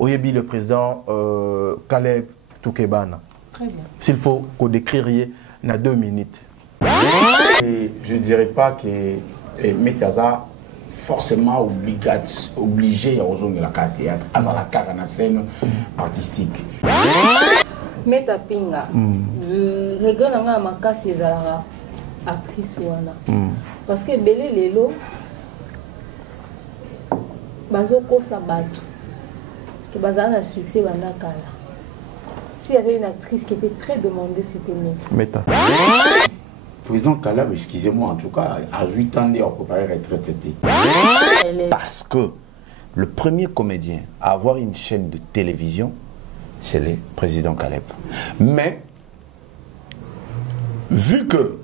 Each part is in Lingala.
Oyebi le président Caleb Toukebana. Très bien. S'il faut qu'on décrire dans 2 minutes. Et je ne dirais pas que Metaza forcément obligé à rejoindre la carte théâtre, à la carte en scène artistique. Meta Pinga, regarde nga makasi ezalaka actrice wana. Parce que belé lelo bazo kosa bato. Que bazana succès banda kala. S'il y avait une actrice qui était très demandée, c'était Meta. Président Calab, excusez-moi, en tout cas, à 8 ans, on peut pas être retraité. Parce que le premier comédien à avoir une chaîne de télévision, c'est le président Caleb. Mais, vu que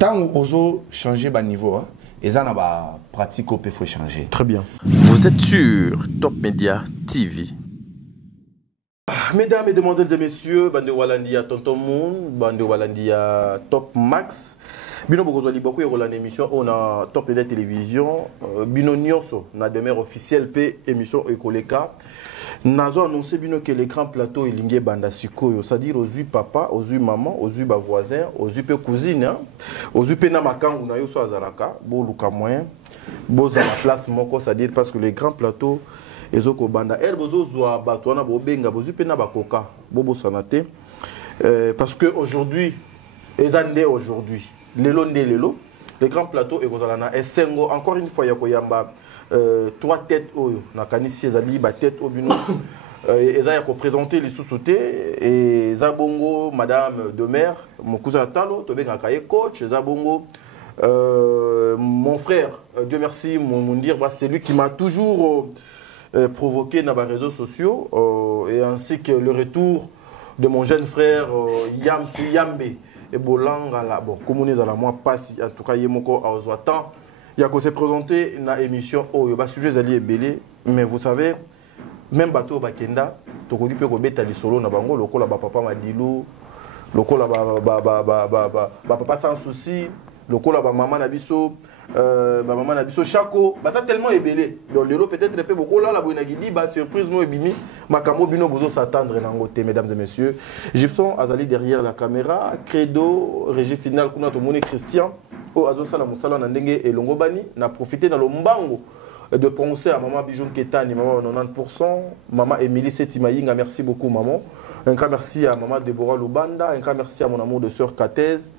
tant où oso changer de niveau, et ça n'a pas pratique il faut changer. Très bien. Vous êtes sur Top Media TV. Mesdames, Mesdemoiselles et Messieurs, Bande Walandia Tonton Moon, Bande Walandia Top Max. Bino Bogozoli beaucoup et Roland émission, on a Top Media Télévision, Bino Nyonso, na demeure officielle P émission Ekoleka. Nazo annoncé bino que l'écran plateau est lié banda sikoyo, c'est-à-dire aux yeux papa, aux yeux maman, aux yeux ba voisin, aux yeux cousine, aux yeux na makangu na yo so azalaka, bo luka moyen, bo za la place moko, c'est-à-dire parce que l'écran plateau ezoko banda el bozo zwa bato wana bo benga bozu pe na bakoka bobo sanate parce que aujourd'hui ezande aujourd'hui lelo le grand plateau et kozala na esengo encore une fois ya koyamba 3 têtes oyo na kanisi ezali ba tête obino eza ya ko présenter les sous-sautés et zabongo madame de maire mokuza talo to benga kaye coach zabongo mon frère Dieu merci mon dire c'est lui qui m'a toujours provoqué dans les réseaux sociaux et ainsi que le retour de mon jeune frère Yamsi Yambe et Bolanga là bon comme on est à la moi passe en tout cas Yemoko a osé temps il y a qu'on s'est présenté dans l'émission oh il y a sujet ali belé mais vous savez même bateau bakenda to ko dipe ko beta li solo na bango lokola ba papa Madilu lokola ba papa sans souci lokola ba maman na biso maman na biso Chako bata tellement ébélé donc lelo peut-être peu beaucoup là la boina gidi ba surprise mo ebimi makambo bino bozo s'attendre na ngote mesdames et messieurs Gibson Azali derrière la caméra Credo régie finale kuna to moni Christian o azo sala musala na ndenge elongo bani na profiter dans le mbango de penser à maman Bijoun Ketani maman 90% maman Émilie Setimaïnga merci beaucoup maman un grand merci à maman Deborah Lubanda un grand merci à mon amour de sœur Katez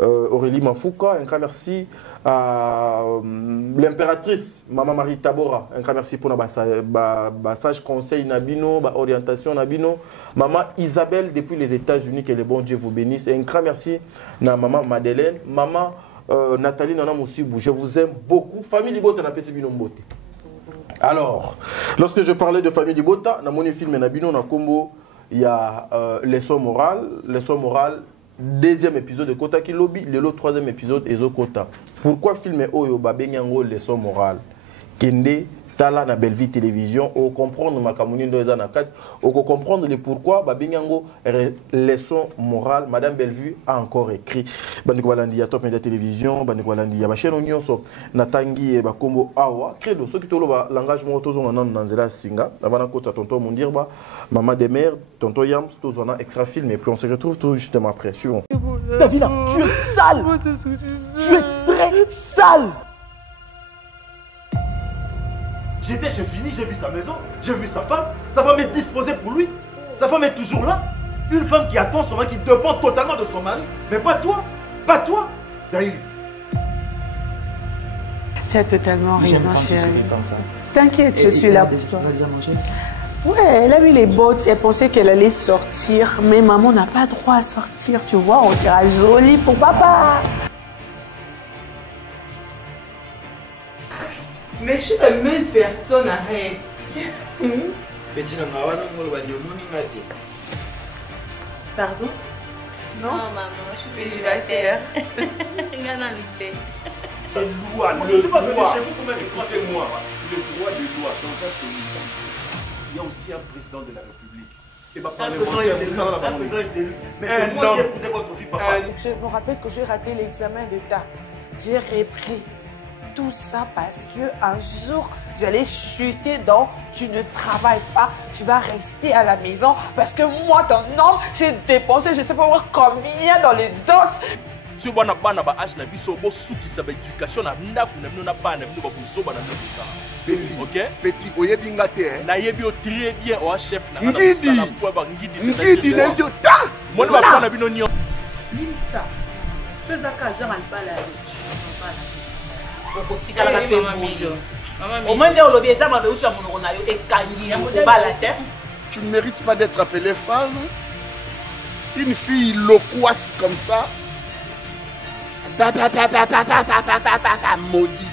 Aurélie Mafouka, un grand merci à l'impératrice Maman Marie Tabora, un grand merci pour notre sage conseil Nabino, orientation Nabino, Maman Isabelle depuis les États-Unis, que le bon Dieu vous bénisse, et un grand merci à Maman Madeleine, Maman Nathalie Nana Moussibou, je vous aime beaucoup, famille Libota n'a pas Bino Mbote. Alors, lorsque je parlais de famille Libota, dans mon film Nabino, dans Combo, il y a leçon morale. Deuxième épisode de Kota Kilobi, le 3e épisode Ezo Kota. Pourquoi filmer Oyo Babenyango leçon morale Kende Tala na Belle Vie Télévision, au comprendre Makamuni Ndoza na 4, au comprendre le pourquoi Babenyango leçon morale. Madame Bellevue a encore écrit. Bandiko Walandi ya Top Media Télévision, Bandiko Walandi ya chaîne Nyonso Natangi et Bakombo Awa. Credo ceux qui tolo ba langage mo tozo nan nanzela singa. Avant Kota tonton Mundirba, maman des mères, tonton Yams, tozo na extra film et puis on se retrouve tout justement après. Suivons. Davina, tu es sale. Tu es très sale. J'ai fini, j'ai vu sa maison, j'ai vu sa femme est disposée pour lui, sa femme est toujours là. Une femme qui attend son mari, qui dépend totalement de son mari. Mais pas toi, D'ailleurs. Tu as totalement raison, chérie. T'inquiète, je suis là pour toi. Ouais, elle a mis les bottes, elle pensait qu'elle allait sortir, mais maman n'a pas droit à sortir, tu vois, on sera jolie pour papa. Mais je suis la même personne, arrête. Pardon? Non, maman, je suis célibataire. Le droit de loi. Le droit de loi. Dans un pays, il y a aussi un président de la République. Et bah, un président est élu. Mais c'est moi qui ai épousé votre fille, papa. Je me rappelle que j'ai raté l'examen d'État. J'ai repris. tout ça parce qu'un jour, j'allais chuter dans tu ne travailles pas, tu vas rester à la maison parce que moi, ton homme, j'ai dépensé, je ne sais pas voir combien dans les dots. Si on a pas de éducation, Petit, ok? petit, oye bingate. Na yebi très bien au chef na Ngidi, ngidi na yo ta. Moi na pas na bino nyo. Limsa. Fais ça quand Jean Albala. Oko tika la pe moyo. Au moins de lobby ça m'a vu tu mon na yo e kangi ko bala te. Tu ne mérites pas d'être appelée femme. Une fille loquace comme ça. Maudit.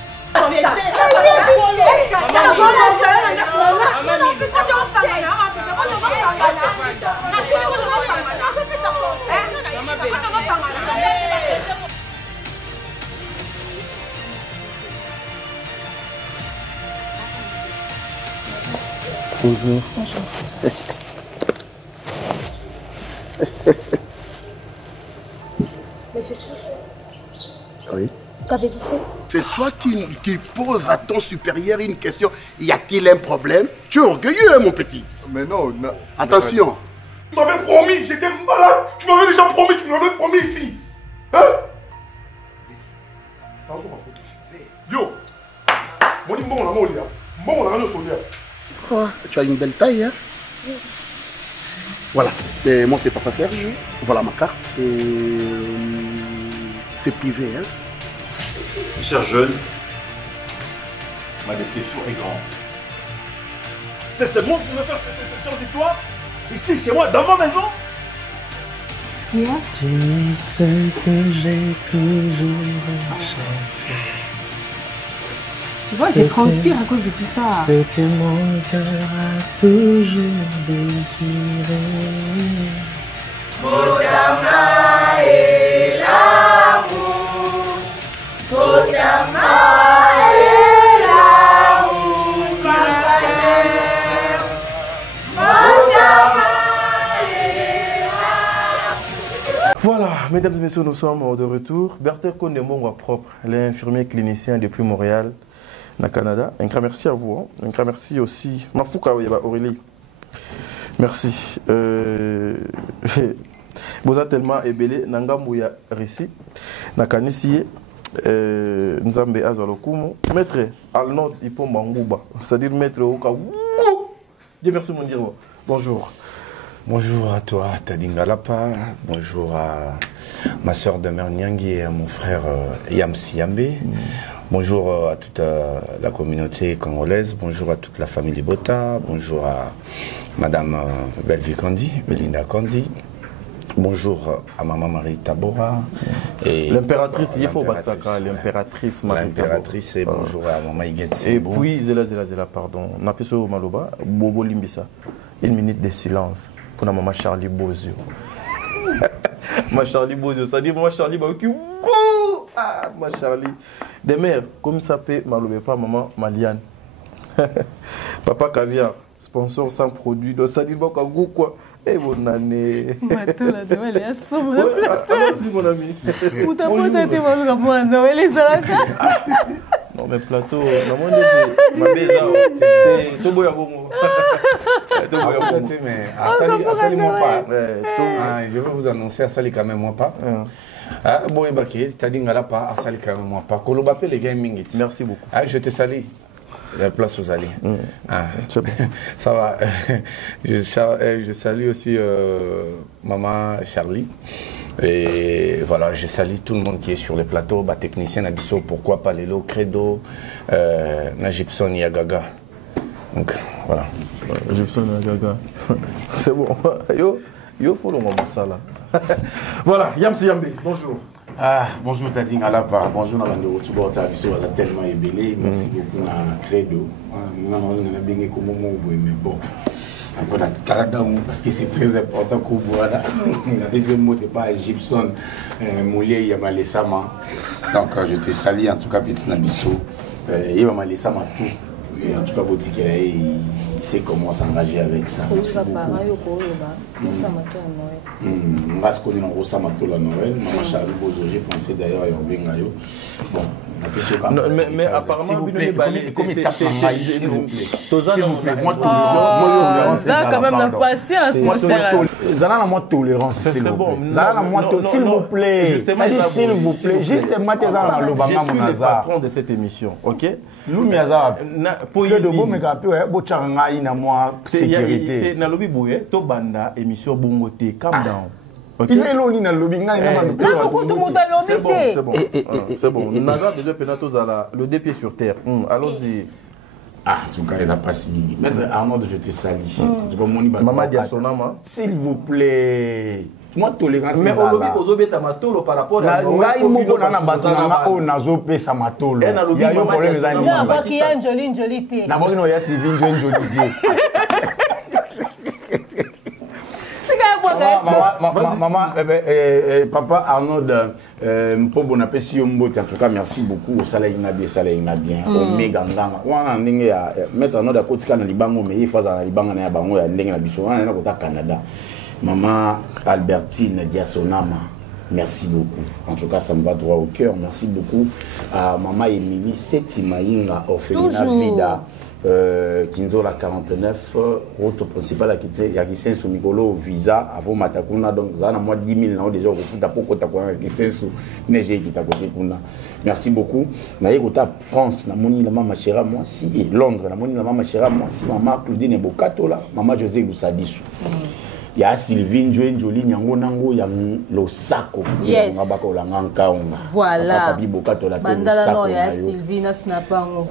Bonjour. Monsieur Serge, Oui. qu'avez-vous fait? C'est toi qui poses à ton supérieur une question. Y a-t-il un problème? Tu es orgueilleux, hein, mon petit. Mais non, Attention. Tu m'avais promis, j'étais malade. Tu m'avais déjà promis, tu m'avais promis ici. Hein? Yo, Oh, tu as une belle taille, hein? Voilà. Et moi, c'est Papa Serge. Voilà ma carte. C'est privé, hein? Cher jeune, ma déception est grande. C'est moi qui veux faire ce genre d'histoire? Ici, chez moi, dans ma maison? Ce qu'il y a? Tu es ce que j'ai toujours cherché. Tu vois, je transpire à cause de tout ça. Ce que mon cœur a toujours désiré. Motama et l'amour. Motama et l'amour. Papa cher. Motama et l'amour. Voilà, mesdames et messieurs, nous sommes de retour. Berthe Kondembongo propre, l'infirmier clinicien depuis Montréal, au Canada. Un grand merci à vous. Hein. Un grand merci aussi. Mafouka Aurélie. Merci. Vous êtes tellement ébélé. Nangamouya Rissi. Nakanisi. Nzambe Azwalokumo. Maître Alnod Ipo Mangouba. C'est-à-dire maître Oka. Dieu merci mon Dieu. Bonjour. Bonjour à toi, Tadingalapa. Bonjour à ma soeur Demer Nyangi et à mon frère Yamsi Yambe. Bonjour à toute la communauté congolaise. Bonjour à toute la famille Libota. Bonjour à Madame Belvi Kandi, Melinda Kandi. Bonjour à Maman Marie Tabora. L'impératrice, il faut battre ça, l'impératrice Marie L'impératrice et bonjour à Maman Iguette. Et puis, Zela, pardon. Napeso Maloba, Bobo Limbisa. Une minute de silence pour la maman Charlie Bozio. Ma Charlie Bozio, ça dit maman Charlie Bozio. Ah, ma Charlie. Des mères, comme ça peut Maloba, pas maman Maliane. Papa Caviar, sponsor sans produit. Donc ça dit beaucoup quoi. Eh mon année. Attends, là, demain, elle est à son plateau. Vas-y mon ami. Pour ta pote, t'es mal comme moi, non, elle est à la carte. Non mais plateau, ma beza, c'est tout beau à bon. Mais Assali moi pas. Je vais vous annoncer Assali quand même moi pas. Ah bon Ibaki, Tadingala pas, Assali quand même moi pas. Kolobapé les gars mingit. Merci beaucoup. Ah je te salue. La place aux alliés. Ah, ça va. Je salue aussi Maman Charlie. Et voilà, je salue tout le monde qui est sur le plateau. Bah, technicien Nabiso, pourquoi pas Lélo, Credo, Najibson Yagaga. Donc voilà. Najibson Yagaga. C'est bon. Yo, faut le moment ça là. Voilà, Yamsi Yambe, bonjour. Ah, bonjour Tadine Alapa, bonjour Nalando, tu vois, tu as tellement ébélé, merci beaucoup à Credo. On a bien comme mais bon. Parce que c'est très important qu'on voit là. Le mot n'est pas Gibson, Moulier, Yamale Sama. Donc je te salue en tout cas, Petit Nabiso. Yamale Sama tout. Et en tout cas, il sait comment s'engager avec ça. Merci beaucoup. J'ai pensé d'ailleurs à Bengayo. Bon, Mais apparemment, s'il vous plaît, comme étape s'il vous plaît. S'il vous plaît, moi tolérance. Ça quand même la patience, mon cher. Zala moi tolérance, s'il vous plaît. Zala moi s'il vous plaît. S'il vous plaît, justement Zala lobanga mon je suis le patron de cette émission, OK? Lui Miaza. Pour de bon mais capé bo charanga ina moi sécurité. Na lobi boye to banda émission bongoté, calm down. Il est là, il est là, c'est bon. Naza déjà penatos à le deux pieds sur terre. Allons-y. Ah, en tout cas, il a pas signé. Maître Arnaud, je te salue. Maman Diasonama. S'il vous plaît. Moi, tolérance. Mais on lobby aux obéis tamatolo par rapport à il y a un problème. Il y a une jolie thé. D'abord, il y a Sylvie, une jolie thé. Maman, papa Arnaud, pour bon appétit, en tout cas, merci beaucoup. Ça l'a bien. Omega Nganga. Mettre Arnaud à côté de Libango, mais il faut à Libango, à Bango, à Ndengabisson, à Canada. Maman Albertine Diasonama, merci beaucoup. En tout cas, ça me va droit au cœur. Merci beaucoup à Maman Émilie Setimaïnga, Orphelinat Vida. Kinzola 49, route principale qui est sous Mikolo, visa, avant Matakuna, donc ça a moins de 10 000 ans déjà, au foot à Poko Takuna, qui est sous Neige qui t'a côté Kuna. Merci beaucoup. Naïkota France, la moni la maman chéra moi si, et Londres, la moni la maman chéra moi si, maman Claudine Bokato là, maman José Goussadisu. Il y a Sylvine Jolie Nyango Nango, il y a Losako. Yes. Voilà. Bandala no, il y a Sylvine Snapango.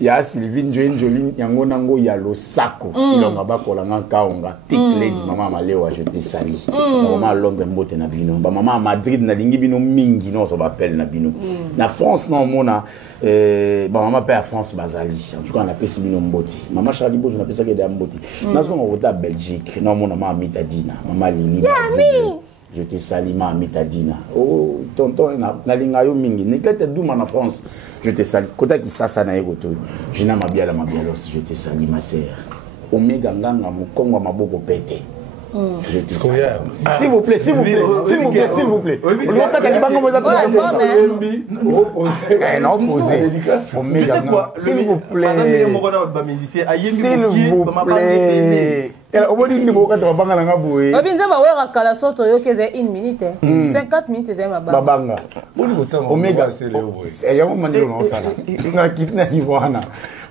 Il y a Sylvine Jolie Nyango Nango, il y a Losako. Il y a Bakola Kaonga. Pic Lady, maman Malewa, je te salue. Maman Londres Mbote Nabino. Maman Madrid Nalingi Bino Mingi, non, ça m'appelle Nabino. La France, non, mona. Maman père France Bazali. En tout cas, on appelle Sibino Mboti. Maman Charlie Boz, on appelle ça que des Mboti. Nous sommes en Belgique. Non, mon maman Mitadina. Maman Lini. Je te salue, ma Mitadina. Oh, tonton, Nalingayo Mingi. N'éclate d'où en France. Je te salue. Kota qui ça, na égoto. Je n'ai ma biala, je te salue, ma sœur. Omega Nganga, Mukongo, ma bobo pete. Je te salue. S'il vous plaît, s'il vous plaît, s'il vous plaît, s'il vous plaît. Non, opposé. Omega Nganga. S'il vous plaît. S'il vous plaît. Au bout d'une minute, tu vas pas la bouée. Tu vas pas la sorte de 1 minute. 50 minutes, c'est ma babanga. Omega, c'est le boy. Il y a un moment où on s'en a quitté Nivoana.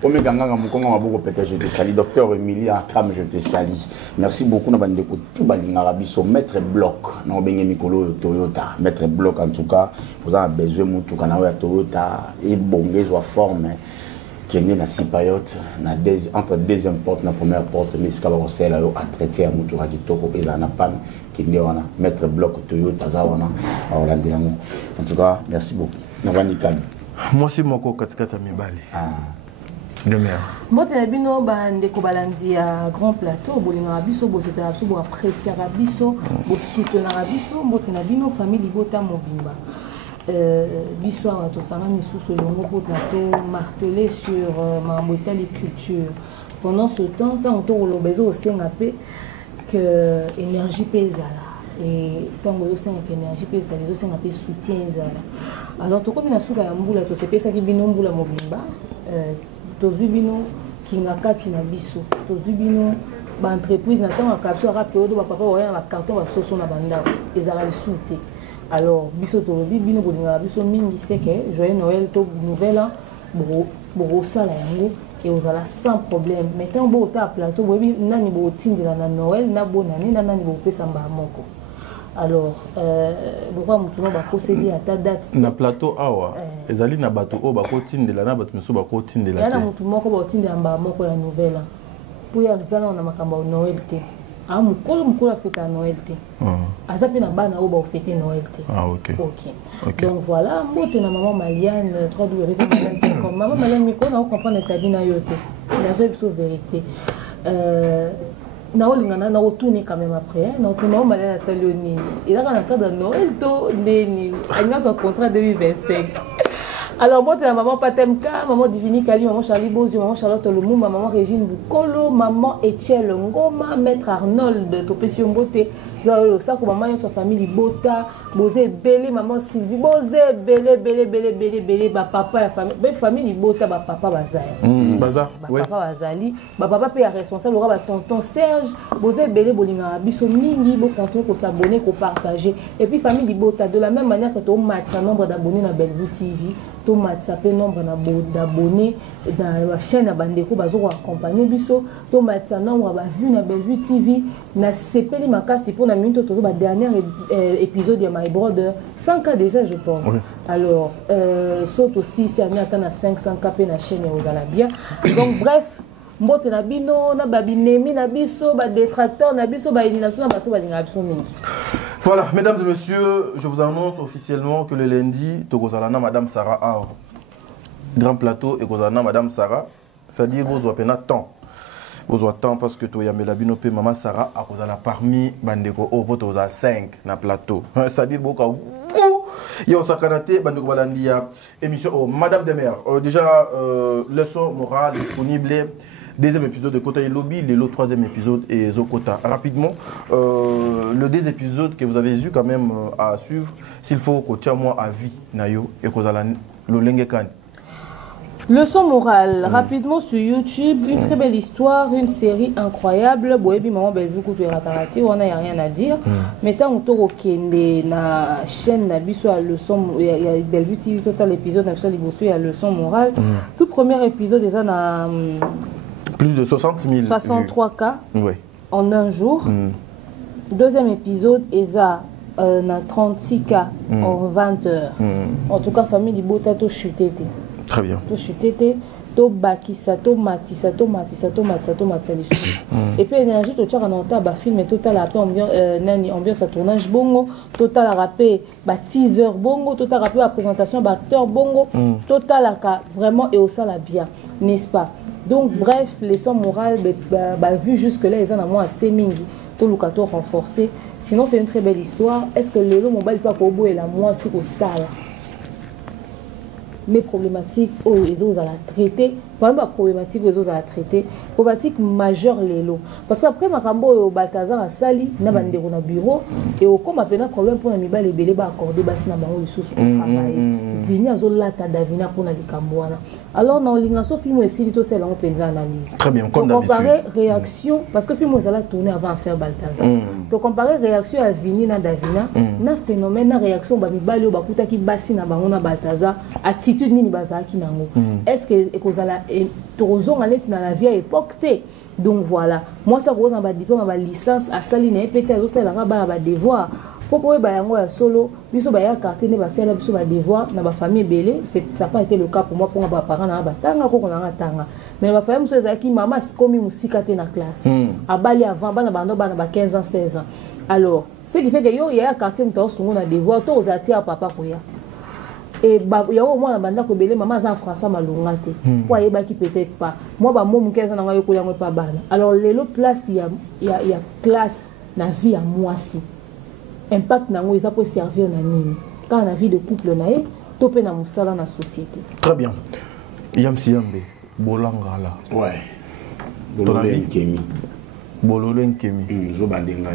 Omega Nganga, Mukongo, Maboko, peut-être je te salue. Docteur Emilia Akram, je te salue. Merci beaucoup. Nous avons tout Balingarabiso, Maître Bloc. Nous avons Mikolo Toyota. Maître Bloc, en tout cas, vous avez besoin de tout Kanawa Toyota et Bongé soit forme. Qui est né dans 6 périodes, entre la deuxième porte et la première porte, mais ce qu'il y a à traiter à Moutoura qui toko et la pan qui est Maître Bloc Toyota Zawana à Hollande. En tout cas, merci beaucoup. Moi, c'est mon co-katikata Mibali. De mer. Moi, je suis un Kobalandi à Grand Plateau, je suis un apprécié Rabiso, je suis un Rabiso, je suis une famille qui est Mobimba. Biso à Tosanga Nissou Longo pour marteler sur ma brutale culture. Pendant ce temps, quand on a besoin aussi que l'énergie pèse là. Et tant que l'énergie pèse là, les autres soutien là. Alors, tout comme il y a souka ya mbula, to c'est ça qui bino mbula mobimba. To zubino qui n'a kati na biso. To zubino ba entreprise na tant capture rapide ba papa oya ba carton ba soso na banda. Ezala le souté. Alors, biso tolobi bino bolinga biso mingi c'est que joyeux Noël to nouvelle bo sala yango et ozala sans problème. Maintenant bo ta plateau bo bi nani bo tindela na Noël na bonani na nani bo pesa mba moko. Alors pourquoi mutuna ba procéder à ta date na plateau awa ezali na bato o ba ko tindela na bato meso ba ko tindela te. Ya na mutu moko ba tindela mba moko ya nouvelle. Pour ya zala na makamba Noël te. Ah, mukolo fête à Noël. Aza pe na bana o ba fêter Noël. Ah OK. OK. Donc voilà, moi te na maman Maliane 3w.com. Maman Maliane mi ko na comprendre ta dina yo te. La seule vérité. Na olingana na retourner quand même après. Na maman Maliane a salué nini. Il a dans le cadre de Noël to nini. Agna son contrat 2025. Alors, moi, la maman Patemka, maman Divini Kali, maman Charlie Bozio, maman Charlotte Lumumba, maman Régine Bukolo, maman Etienne Ngoma, maître Arnold, Topesi Mbote, ça, maman, sa famille Bota, Bozé Belé, maman Sylvie, Bozé Belé, papa, famille Bota, papa Bazaya. Bazar, oui. Papa Bazali, papa est responsable, tonton Serge, Bozé Belé, Bolina, Bisso Mingi, bon continuer pour s'abonner, pour partager. Et puis, famille Bota, de la même manière que tu as un nombre d'abonnés dans Bellevue TV, tu as un nombre d'abonnés dans la chaîne Bandeko, tu as accompagné Bisso, tu as un nombre de vues dans Bellevue TV, tu as CPL Makasi pour la minute, tu as le dernier épisode de My Brother, 100 cas déjà, je pense. Oui. Alors, saute aussi, si on attend à 500 cas dans la chaîne, vous allez bien. Donc, bref. Mbote na bino na babinemi na biso ba détracteur na biso ba élimination na bato ba linga biso mingi. Voilà, mesdames et messieurs, je vous annonce officiellement que le lundi tokozalana madame Sarah Aor. Grand plateau et kozalana madame Sarah, c'est-à-dire vos opena temps. Vos temps parce que to yamela bino pe maman Sarah a kozala parmi bandeko o poto za 5 na plateau. C'est-à-dire boka Yo Sakanate, Bandeko Balandia, émission Madame des Mères. Déjà, leçon morale disponible. Deuxième épisode de Kota et Lobby, le troisième épisode et Zokota. Rapidement, le deux épisodes que vous avez eu quand même à suivre, s'il faut que moi à vie, Nayo, et que vous allez le lengekan. Leçon morale, rapidement sur YouTube, une très belle histoire, une série incroyable. Boebi maman Bellevue Koutou Ratarati, on n'a rien à dire. Mais tant que tu as na chaîne Nabiso à leçon, il y a Bellevue TV total épisode Nabiso Liboso, il y a leçon morale. Tout premier épisode déjà na plus de 60 000 63 cas en un jour. Deuxième épisode est à 36 cas en 20 heures. En tout cas, famille Libota to chuté. Très bien. To chuté, to bakisa, to matisa, to matisa, to matisa, to matisa. Et puis énergie, to tchara nanta ba film total rappé ambiance à tournage bongo, total rappé ba teaser bongo, total rappé ba présentation ba acteur bongo, total aka vraiment et au sala bien, n'est-ce pas? Donc bref, leçon morale, vu jusque-là, ils en ont assez mingi, tout le cadeau renforcé. Sinon, c'est une très belle histoire. Est-ce que le mobile pas pour et la moi aussi au sale? Les problématiques les autres à la traiter, pas même problématique les autres à la traiter, problématique majeure les lots. Parce qu'après ma cambo au Balthazar à Sali, n'a pas de bureau et au comme appelle un problème pour un mibal et belé ba accordé bassin à bango les sous travail. Vini à zola ta davina pour la camboana. Alors dans l'ingénieur film aussi il c'est là on peut analyse. Très bien, comme d'habitude. Comparer réaction parce que film ça l'a tourné avant à faire Balthazar. Donc comparer réaction à Vini na davina, na phénomène na réaction ba mibal au bakuta qui bassin à bango na Balthazar attitude nini bazaki nango. Est-ce que ekozala torozon aleti na la vieille époque té? Donc voilà, moi ça cause en bas diplôme ma licence à saline pété zo ça la ba devoir pour ba yango ya solo biso ba ya quartier ne ba sala biso ba devoir na ba famille belé, c'est ça pas été le cas pour moi pour ba parents na ba tanga ko na tanga mais ba famille so ezaki maman sikomi musika té na classe abali avant bana bando bana ba 15 ans 16 ans. Alors ce qui fait que yo ya quartier mto sungo na devoir to ozati à papa ko ya. Et il y a au moins la bande que maman en français malongate pour y qui peut-être pas moi ba mon 15 ans na ko yango pas bana. Alors les autres places il y a classe na vie à moi si impact nango ils peut servir na nini quand la vie de couple na e topé na musala na société. Très bien. Yamsi Yambe bolanga là. Ouais. Bololo Nkemi. Bololo Nkemi. Zo bandenga.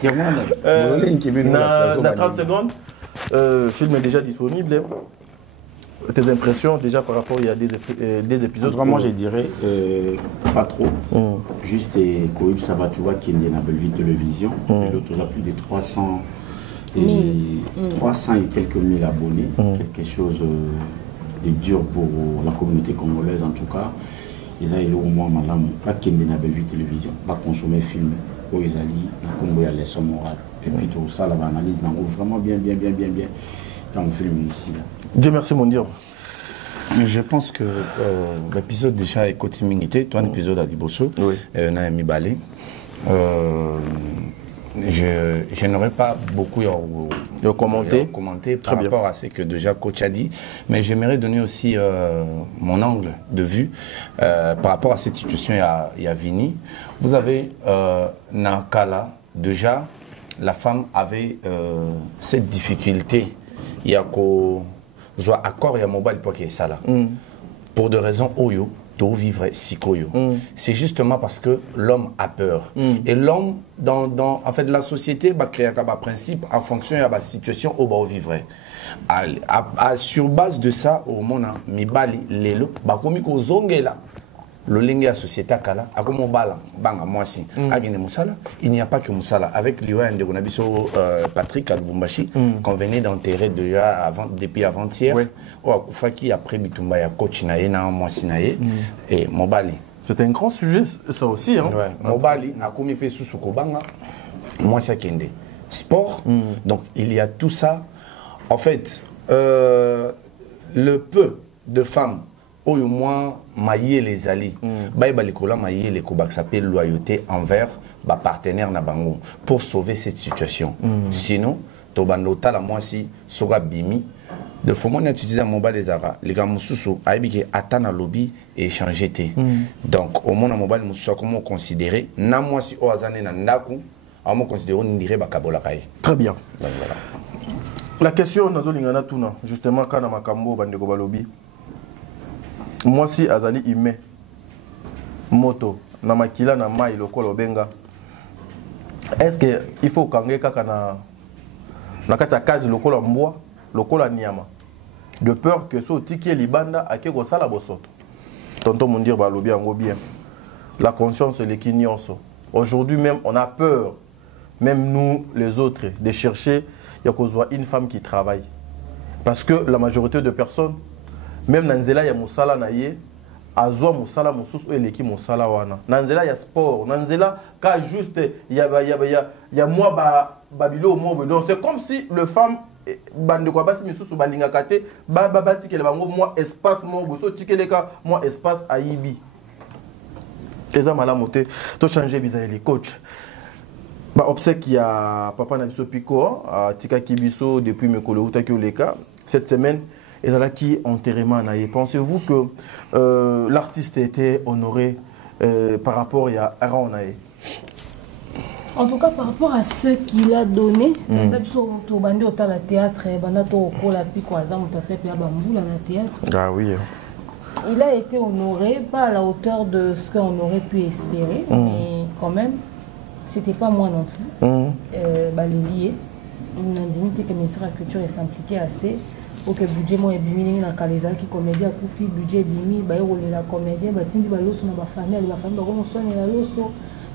Dans 30 secondes, le film est déjà disponible. Tes impressions déjà par rapport il y a des épisodes? Vraiment, je dirais pas trop. Juste Koïb Sabatouba qui est dans la Bellevue Télévision. L'autre a plus de 300 et quelques mille abonnés. Quelque chose de dur pour la communauté congolaise en tout cas. Ils ont au moins madame pas qui est dans la Bellevue Télévision, pas consommer film. Où ils allaient dans le Congo, il y a les leçons morales. Et puis tout ça, l'analyse vraiment bien dans le film ici. Là. Dieu merci mon Dieu. Je pense que l'épisode déjà est continuité. Toi, l'épisode à Dibosso, Naomi Balé. Je n'aurais pas beaucoup commenté par rapport à ce que déjà coach a dit, mais j'aimerais donner aussi mon angle de vue par rapport à cette situation. Il y a Vini. Vous avez Nakala déjà la femme avait cette difficulté. Il y a qu'au accord et à mobile pour qu'il ça là. Pour des raisons oyo, to vivre sikoyo. C'est justement parce que l'homme a peur. Et l'homme, en fait, la société va créer un principe en fonction de la situation où on vivrait. Sur base de ça, au monde, mibali lelo, ba komi ko zongela. Le lingue à société kala, à comme on bala, banga moi si, agine musala, il n'y a pas que musala. Avec l'UN de Gonabiso Patrick Albumbashi, qu'on venait d'enterrer depuis avant-hier, ou Faki après Bitumba ya coach nae na moi si nae, et Mobali. C'est un grand sujet, ça aussi. Hein? Ouais. Mobali, a commis sous Sukobanga, moi c'est Kende. Sport, donc il y a tout ça. En fait, le peu de femmes, au moins, mailler les alliés. Mailler les combats qui s'appelle loyauté envers les partenaires Nabango pour sauver cette situation. Sinon, Tobanota la moi si sera bimi. De fois moi utilisé mon bas des ara. Les gars mususu aibiki atana lobby et échanger té. Donc au moins mon bas mususu comment considérer na moi si au azane na ndaku à moi considérer on dirait bakabola kai. Très bien. Donc voilà. La question nazo lingana tuna justement kana makambo bandeko balobi. Moi si azali ime moto na makila na mai lokolo benga. Est-ce que il faut kange kaka na kati ya kazi lokolo mbwa lokolo nyama de peur que so tiki libanda akeko sala bosoto. Tonton mondir balobi yango bien. La conscience les kinyonso. Aujourd'hui même on a peur même nous les autres de chercher il y a une femme qui travaille parce que la majorité de personnes même nanzela ya musala na ye azwa musala mususu eleki musala wana nanzela ya sport nanzela ka juste ya moi babilo mo donc c'est comme si le femme bande kwa basi misusu balinga kate ba tikele bango moi espace mo boso tikele ka moi espace aibi eza malamu te to changer biza les coach ba obsèque ya papa na biso Pico tika kibiso depuis mekolo utaki oleka cette semaine. Et là qui enterrement naïe. Pensez-vous que l'artiste était honoré par rapport à Aaron naïe? En tout cas, par rapport à ce qu'il a donné, la théâtre, ah oui. Il a été honoré, pas à la hauteur de ce qu'on aurait pu espérer, mais quand même, c'était pas moi non plus. Les liés, une indignité que le ministère de la Culture s'impliquait assez. Ok, budget moi et bimi na kaleza qui comédie à coufi budget bimi ba yole la comédie ba tindi ba loso na ba famille ba ko soni la loso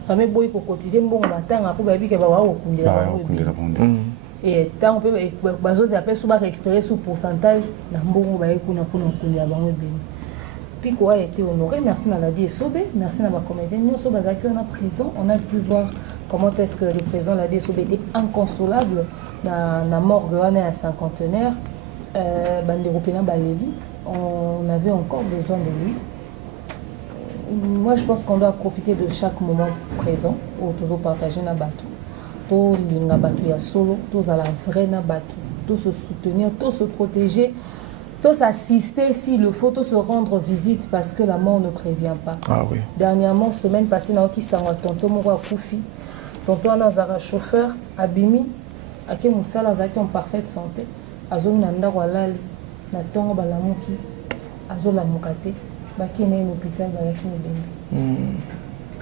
famille boy ko cotiser mbongo matanga ko ba bike ba wa okundela et tant on peut ba zo appelle sous ba récupérer sous pourcentage na mbongo ba ekuna kuna okundela ba bimi puis quoi a été honoré. Merci à la DSOB, merci à ma comédienne. Nous sommes en prison, on a pu voir comment est-ce que le président de la DSOB était inconsolable dans la morgue à cinquantenaire. On avait encore besoin de lui. Moi, je pense qu'on doit profiter de chaque moment présent pour toujours partager na bateau. Tout l'inga bateau ya solo, tous à la vraie na bateau, tous se soutenir, tous se protéger, tous assister s'il le faut, tous se rendre visite parce que la mort ne prévient pas. Ah oui. Dernièrement, semaine passée, dans qui s'en tonton Mora Koufi, tonton Nazara chauffeur, Abimi, Ake Moussala Zaki en parfaite santé. Azon nanda walali na tongo balamuki azo la mukate bakene à l'hôpital balaki mobembe.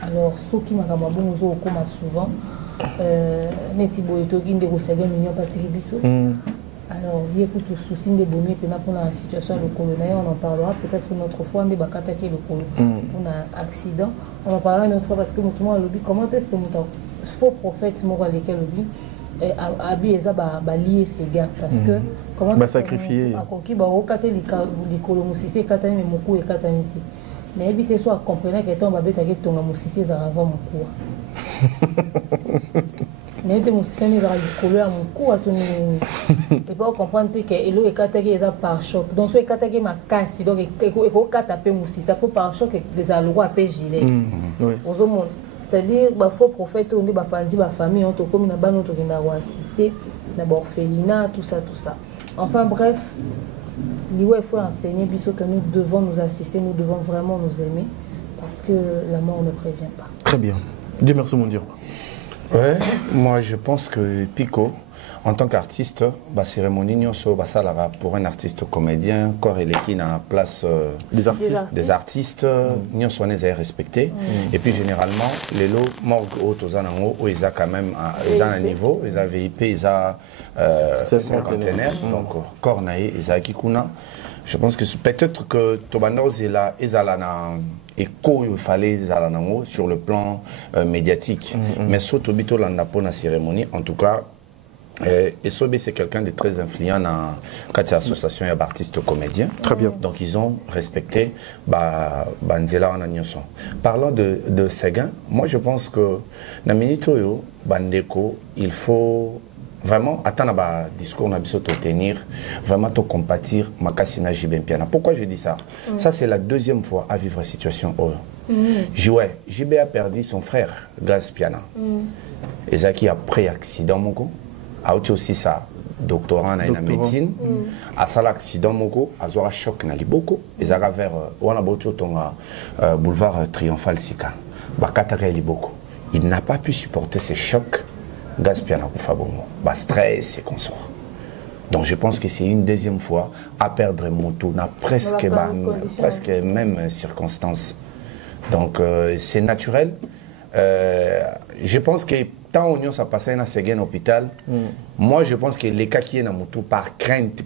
Alors ceux qui makamabo nous au coma souvent neti boyeto ginde ko saga mignon patiri biso. Alors il y a tout souci de bonnet pour la situation le colonel, on en parlera peut-être une autre fois on débat attaquer le colonel on a accident on en parlera une autre fois parce que tout le monde lobby comment est-ce que nous faux prophète mort lesquels lobby Abi eza ba lier ces gars parce que comment ba sacrifier akoki ba okate likolo musisi katani me muku e katani ti na ebite so comprendre que ton ba beta ke tonga musisi za avant muku na ebite musisi ni za likolo ya muku atuni et pas comprendre que elo e kataki eza par choc donc so e kataki makasi donc e kata pe musisi pour par choc des alwa pe gilet ozomona. C'est-à-dire que les faux prophètes ont dit que la famille ont assisté à l'orphelinat, tout ça. Enfin bref, il faut enseigner que nous devons nous assister, nous devons vraiment nous aimer parce que la mort ne prévient pas. Très bien. Dieu merci mon Dieu. Ouais, moi je pense que Pico, en tant qu'artiste, la cérémonie pour un artiste comédien, corps et qui n'a place des artistes, nous sommes respectés. Et puis généralement, les lots morgues où ils ont quand même un niveau, ils ont VIP, ils ont cinquantenaire, donc corps naïe, ils ont Kikuna. Je pense que peut-être que Tobanda ils ont il fallait sur le plan médiatique. Mais surtout, la cérémonie, en tout cas, Esobe, c'est quelqu'un de très influent dans l'association d'artistes comédiens. Très bien. Donc, ils ont respecté Banzela en Agnoson. Parlant de Séguin, moi, je pense que dans Minitoyo, Bandeko, il faut vraiment attendre le discours on a besoin de tenir, vraiment de compatir Makasina Jibé Piana. Pourquoi je dis ça? Ça, c'est la deuxième fois à vivre la situation. Jibé a perdu son frère, Gaz Piana. Et ça qui a pris accident, a aussi ça, doctorat en médecine, a ça l'accident, a eu un choc dans Liboko, et ça a vers boulevard Triomphal Sika. Il n'a pas pu supporter ce choc. Gaspiana Koufabongo, stress et consort. Donc je pense que c'est une deuxième fois à perdre mon tour dans presque même circonstances. Donc c'est naturel. Je pense que tant on a passé dans ce hôpital, moi je pense que les cas qui sont dans mon tour par crainte,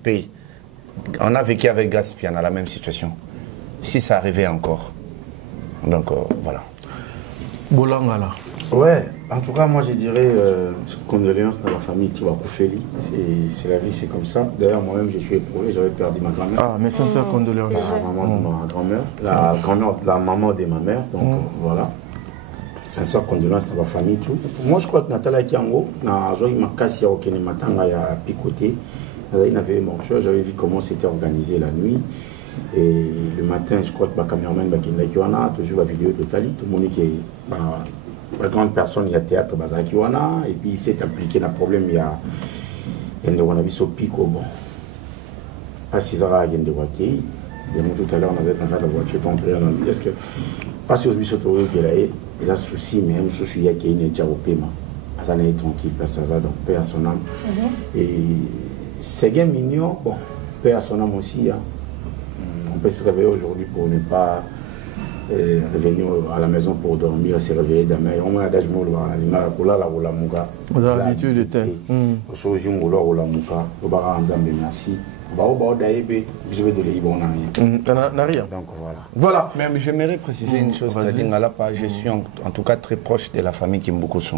on a vécu avec Gaspiana la même situation. Si ça arrivait encore. Donc voilà. Bolangala. Ouais, en tout cas, moi je dirais condoléances dans la famille Tiwakoufeli. C'est la vie, c'est comme ça. D'ailleurs, moi-même, je suis éprouvé, j'avais perdu ma grand-mère. Ah, mais ça, c'est condoléances. La maman de ma grand-mère, la maman de ma mère, donc voilà. Sincère condoléances dans la famille. Tout. Moi, je crois que Nathalie Kiango, il m'a cassé au Kenematanga, il a picoté. Il avait mortuaire, j'avais vu comment c'était organisé la nuit. Et le matin, je crois que ma caméraman a toujours la vidéo totale. Tout le monde qui est. Pas grande personne, il y a théâtre Bazakiwana, et puis il s'est impliqué dans le problème, il y a un pico, bon. Pas si ça va, il y a tout à l'heure, on avait dans la voiture, est-ce que, pas si vous avez qu'il y a un souci, mais un souci, il y a une déjà au paiement. Ça n'est tranquille, parce que ça donc paix à son âme. Et c'est bien mignon, bon, paix à son âme aussi. On peut se réveiller aujourd'hui pour ne pas. Revenir à la maison pour dormir, se réveiller demain. On a l'habitude merci. Donc voilà. Mais j'aimerais préciser une chose, je suis en tout cas très proche de la famille Kimbukusu.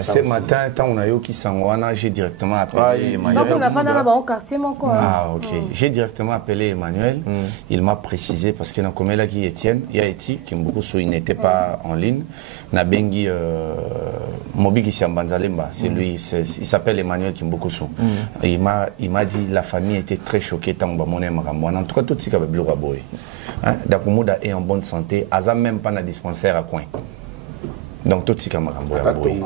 Ce matin, quand on a eu qui s'envoie, j'ai directement appelé Emmanuel. Ah ok. J'ai directement appelé Emmanuel. Il m'a précisé parce que dans Komela qui Etienne, il y a Eti Kimbukusu, il n'était pas en ligne. Nabengi Mobiki Siambanzalemba, c'est lui, il s'appelle Emmanuel Kimbukusu. Il m'a dit la famille était très choquée tant que mon en tout cas tout ce qui avait bleu raboé. Dakumoda est en bonne santé, Azam même pas dans dispensaire à coin. Donc tout ce qui a raboé.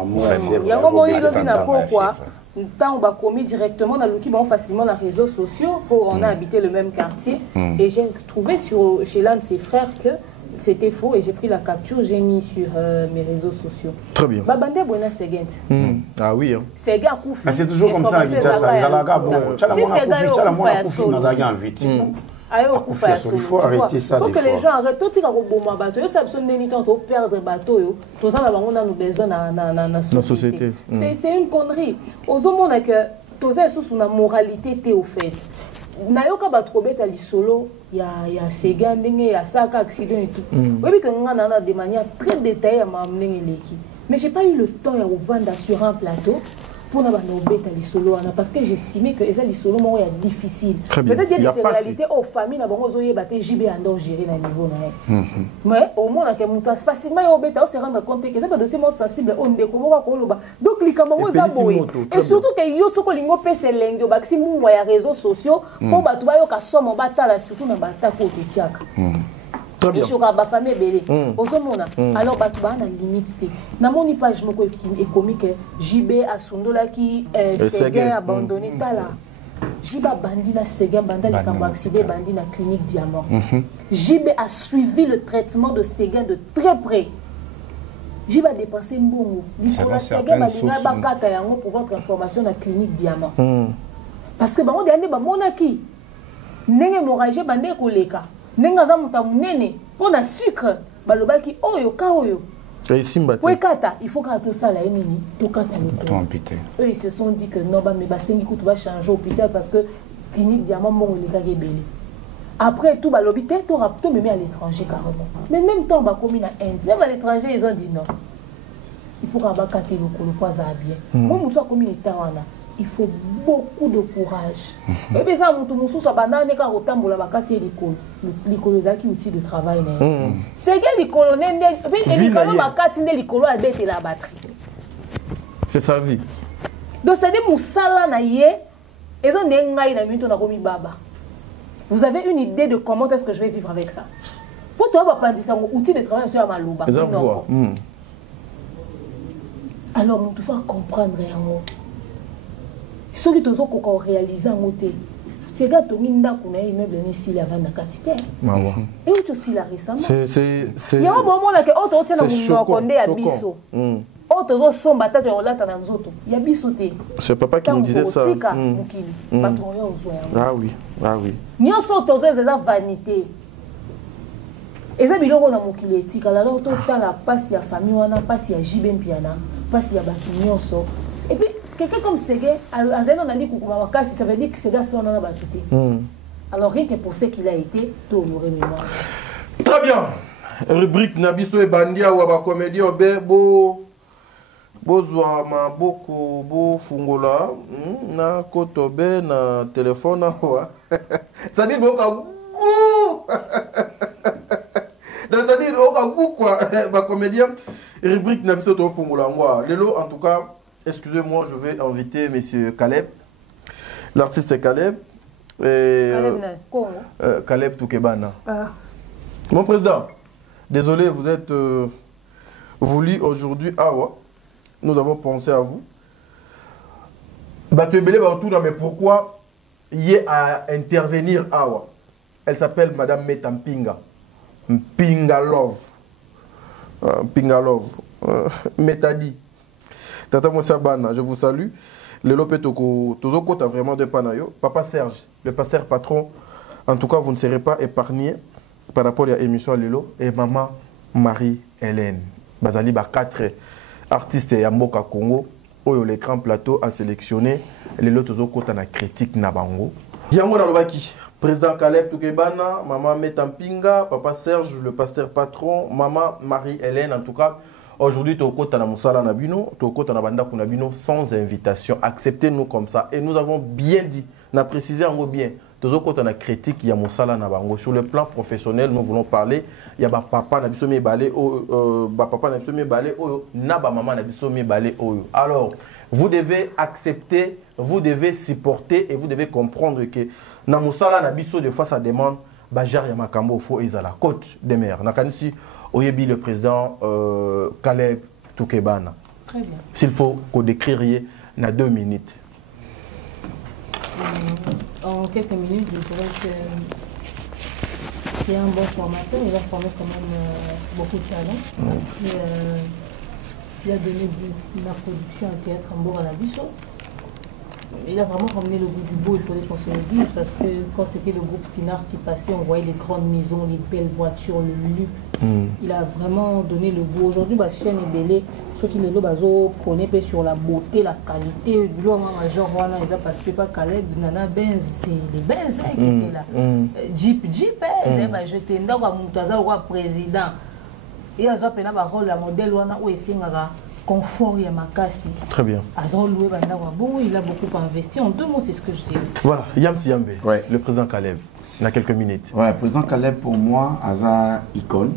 Il y a un moment où pourquoi tant on va commis directement dans l'outil facilement dans les réseaux sociaux pour on a habité le même quartier et j'ai trouvé chez l'un de ses frères que c'était faux et j'ai pris la capture, j'ai mis sur mes réseaux sociaux. Très bien. Ah oui. C'est toujours comme ça. Il faut arrêter ça. Il faut que les gens arrêtent. Tout ce qui est bateau, ça besoin perdre bateau. Tout ça, on a besoin dans la société. C'est une connerie. Aux hommes, que tout ça, c'est une moralité au fait. Nayoka batrobeta lisolo ya Séguin ndenge ya saka accident et tout. Oui que ngana de manière très détaillée m'a amené leki. Mais j'ai pas eu le temps ya vendre sur un plateau pour na beta lisolo parce que j'estimais que les lisolo mo ya difficile. Peut-être il y a des réalités aux familles na bango zoye baté JB ando gérer na niveau na. Mais au moins que mutas facilement yo beta on se rendre compte que c'est pas dossier sensible on ndeko ko loba. Donc likambo za boy. Et surtout que yo soko lingo pese lengo baxi mu ya réseaux sociaux pour batu ba yo ka somo batala surtout na batako petiaka. Je suis ma famille belé. Alors batouba na limite. Na mon page moko est comique. JB Asundola qui Séguin abandonné tala. JB bandi na Séguin banda les camps accident bandi na clinique Diamant. JB a suivi le traitement de Séguin de très près. J'ai pas dépensé mbongo. L'histoire Sega balinga bakata yango pour votre information na clinique Diamant. Parce que bango dernier ba monaki. Ndenge hémorragie bande koleka. Ndenge za muta munene pour na sucre balobaki oyo ka oyo. Pour kata, il faut que tout ça là nini, tout kata le. Eux ils se sont dit que non ba mais ba sengi ko tu vas changer hôpital parce que clinique Diamant mbongo leka gebele. Après tout, l'hôpital, tout me met à l'étranger carrément. Mais même temps, comme in Inde, même à l'étranger, ils ont dit non. Il faut qu'on va casser le colo, pas à bien. Moi, je suis comme il faut beaucoup de courage. Et puis ça, je suis banane quand on tombe la vacate l'école. L'école est qui outil de travail. C'est que l'école n'est l'école vacate l'école a d'être la batterie. C'est sa vie. Donc c'est-à-dire mon salaire na yé, ils ont des ngai na minute na komi baba. Vous avez une idée de comment est-ce que je vais vivre avec ça? Pour toi, papa dit ça, mon outil de travail, c'est à Malouba. Alors, il faut comprendre. Ce qui est réalisé en côté, c'est que tu as un immeuble ici avant la quantité. Et où tu aussi là récemment? Il y a un moment où tu as un biso. C'est papa qui nous disait ça. Ah oui, ah oui. Nous sommes tous des vanité. Et ça, biloko na mokili etika la to tala passe ya famille wana passe ya jibem piana passe ya batunyoso. Et puis quelqu'un comme Sege azena on a dit kokuma makasi, ça veut dire que Sega si on en a batuté. Alors rien que pour ce qu'il a été, tout honorer mémoire. Très bien. Rubrique Nabiso et Bandia ou ba comédie bo bozwa maboko bo fungola na kotobe na téléphone wa ça dit boka ça dit boka quoi ba comédien rubrique na biso to fungola ngwa lelo en tout cas excusez-moi je vais inviter monsieur Caleb l'artiste Caleb Caleb Toukebana. Mon président désolé vous êtes voulu aujourd'hui Awa. Nous avons pensé à vous. Tu es belé partout, mais pourquoi il y a à intervenir Awa? Elle s'appelle Madame Metampinga. Mpinga Love. Mpinga Love. Metadi. Tata Moussa Bana, je vous salue. Le Lopetoko, Tozoko, tu as vraiment de panayo. Papa Serge, le pasteur patron. En tout cas, vous ne serez pas épargné par rapport à l'émission Lelo. Et maman Marie-Hélène. Bazali ba 4 artiste ya mboka Congo oyo l'écran plateau a sélectionné les lotos kota na critique na bango yango na lobaki président Caleb Toukebana, maman Metampinga, papa Serge le pasteur patron, maman Marie-Hélène. En tout cas aujourd'hui to kota na musala na bino to kota na banda kuna bino sans invitation, acceptez-nous comme ça et nous avons bien dit na précisé en bien. Quand on a critique, il y a Moussala Nabango. Sur le plan professionnel, nous voulons parler. Il y a papa Nabisomi Balé, papa Nabisomi Balé, Naba maman Nabisomi Balé. Alors, vous devez accepter, vous devez supporter et vous devez comprendre que na Moussala Nabiso, des fois, ça demande Bajar Yamakambo, Fo Ezala, côte des mers. Nakanisi, Oyebi, le président Caleb Toukebana. Très bien. S'il faut qu'on décririez, na 2 minutes. En quelques minutes, je dirais que c'est un bon formateur. Il a formé quand même beaucoup de talents. Après, il a donné de la production à théâtre en Bord à la Bissot. Il a vraiment ramené le goût du beau, il fallait qu'on se le dise, parce que quand c'était le groupe Sinar qui passait, on voyait les grandes maisons, les belles voitures, le luxe. Il a vraiment donné le goût. Aujourd'hui, la chaîne est belle. Ceux qui le prenaient sur la beauté, la qualité. Genre, parce que pas Caleb, Nana Benz, c'est les Benz qui étaient là. Jeep, j'étais un président. Et il y a un rôle, la modèle, où il confort et makasi. Très bien. Il a beaucoup investi. En 2 mots, c'est ce que je dis. Voilà, Yamsi Yambe, le président Caleb. Il y a quelques minutes. Ouais, le président Caleb, pour moi, a icône.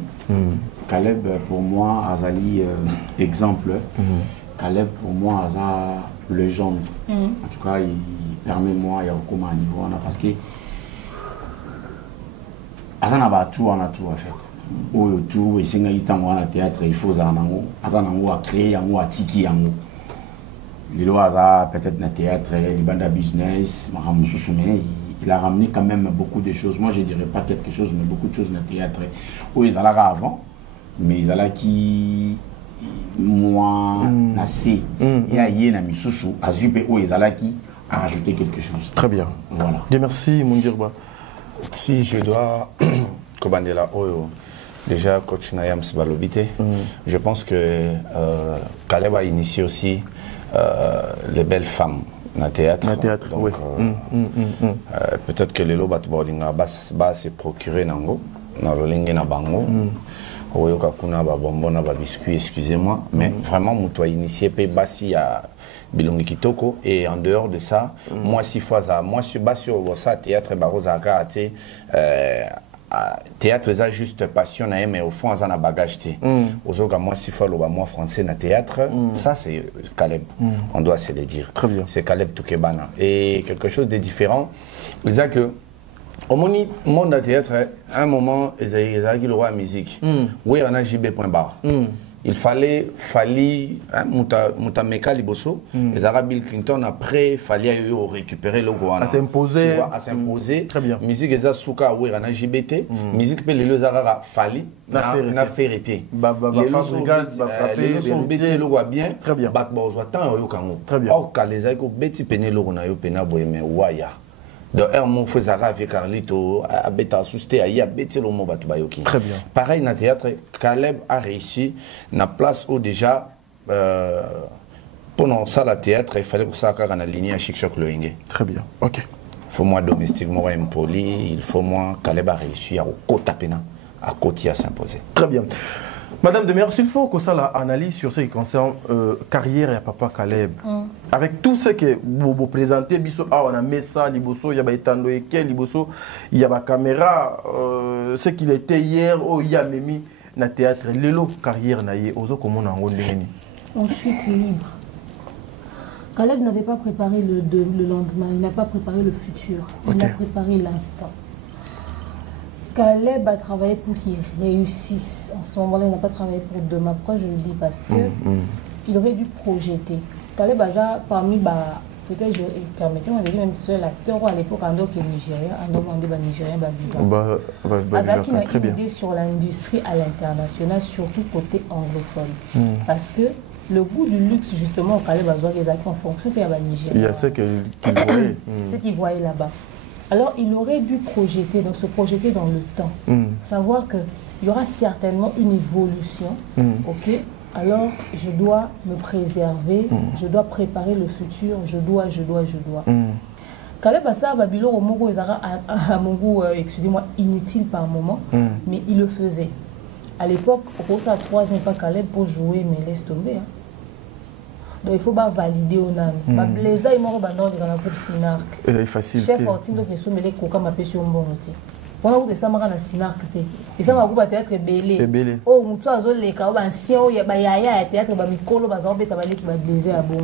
Caleb, pour moi, Azali exemple. Caleb, pour moi, a légende. En tout cas, il permet moi, il y a beaucoup de niveau. Parce que Azan a tout, on a tout à faire. Tout, et c'est un théâtre, il faut créer, à tiki. Les lois, peut-être un théâtre, les bandes business, il a ramené quand même beaucoup de choses. Moi, je ne dirais pas quelque chose, mais beaucoup de choses dans le théâtre. Où ils allaient avant, mais ils allaient qui moi, Nassé, il y a Yéna Misusu, Azupé ou Ezalaki, à rajouter quelque chose. Très bien. Voilà. Dieu merci, mon Dirba. Si je dois commander la Oyo, déjà, coach Nayam Sibalobite, je pense que Caleb a initié aussi les belles femmes dans le théâtre. Donc, oui. Peut-être que les lots va se procurer nango, dans le lingue na bango. Oyoka kuna ba bonbon na ba biscuit, excusez-moi, mais vraiment mon initié pe basi à Bilongi Kitoko, et en dehors de ça, moi si fois moi sur basi au ça théâtre baroza ka théâtre c'est juste passion mais au fond ça na bagage té. Ozoka moi si fois moi français na théâtre, ça c'est Caleb. On doit se le dire. Très bien. C'est Caleb Toukebana et quelque chose de différent. C'est que au monde de théâtre, à un moment, ils avaient le roi de la musique. Oui, on a JB.bar. Il fallait Moutameka Liboso, les Arabes Bill Clinton, après, il fallait récupérer le roi. À s'imposer. À s'imposer. Très bien. Musique, ils ont souka, oui, on a JBT. Musique, les Arabes, fallait. Na ferité. Les sont bêtis, le roi bien. Très bien. Très bien. Or, quand les Arabes bêtis, penaient le roi, on a eu pena, mais waya. De un mot faisait avec Carlito, à Beta Sousté, à Yabeti le mot Batubayoki. Très bien. Pareil, dans le théâtre, Caleb a réussi, na place où déjà, pendant ça, le théâtre, il fallait que ça ait aligné à Chic-Choc Loïngue. Très bien. Ok. Il faut moi domestique, moi impoli, il faut moi, Caleb a réussi à côté à côté à s'imposer. Très bien. Madame de Mer, s'il faut que ça l'analyse sur ce qui concerne carrière et papa Caleb, avec tout ce que vous présentez, on a mis ça, il y a Itando Eke, il y a la caméra, ce qu'il était hier, il y a Mimi, na théâtre, l'élo carrière naïe, comment on a en chute libre. Caleb n'avait pas préparé le lendemain, il n'a pas préparé le futur, il a préparé l'instant. Caleb a travaillé pour qu'il réussisse. En ce moment-là, il n'a pas travaillé pour demain. Pourquoi je le dis? Parce que il aurait dû projeter. Caleb a parmi, peut-être, permettez-moi de dire, même seul l'acteur à l'époque, Ando qui est nigérien, Ando Mandé, nigérien, Azaki a une idée sur l'industrie à l'international, surtout côté anglophone. Parce que le goût du luxe, justement, Caleb a les acquis en fonction de la Nigéria. Il y a ce qu'il voyait. Ce qu'il voyait là-bas. Alors, il aurait dû projeter, donc se projeter dans le temps. Savoir qu'il y aura certainement une évolution. Ok. Alors, je dois me préserver, je dois préparer le futur, je dois. Caleb Assa Babilo au Mongo, à mon goût, excusez-moi, inutile par moment, mais il le faisait. À l'époque, Rosa a 3 ans, pas Caleb pour jouer, mais laisse tomber. Hein. Donc il faut pas valider au nan. Ma blazer il m'a rebattu dans la coupe Sinark. C'est facile. Chef Ortine donc ils sont mêlés coca ma pêche au bon côté. Pendant que ça m'a na Sinark té. Et ça m'a coupe théâtre belé. Oh mutu azo le ka ba ancien o ya ba yaya théâtre ba mikolo ba zombe tabale qui ba blazer à bon.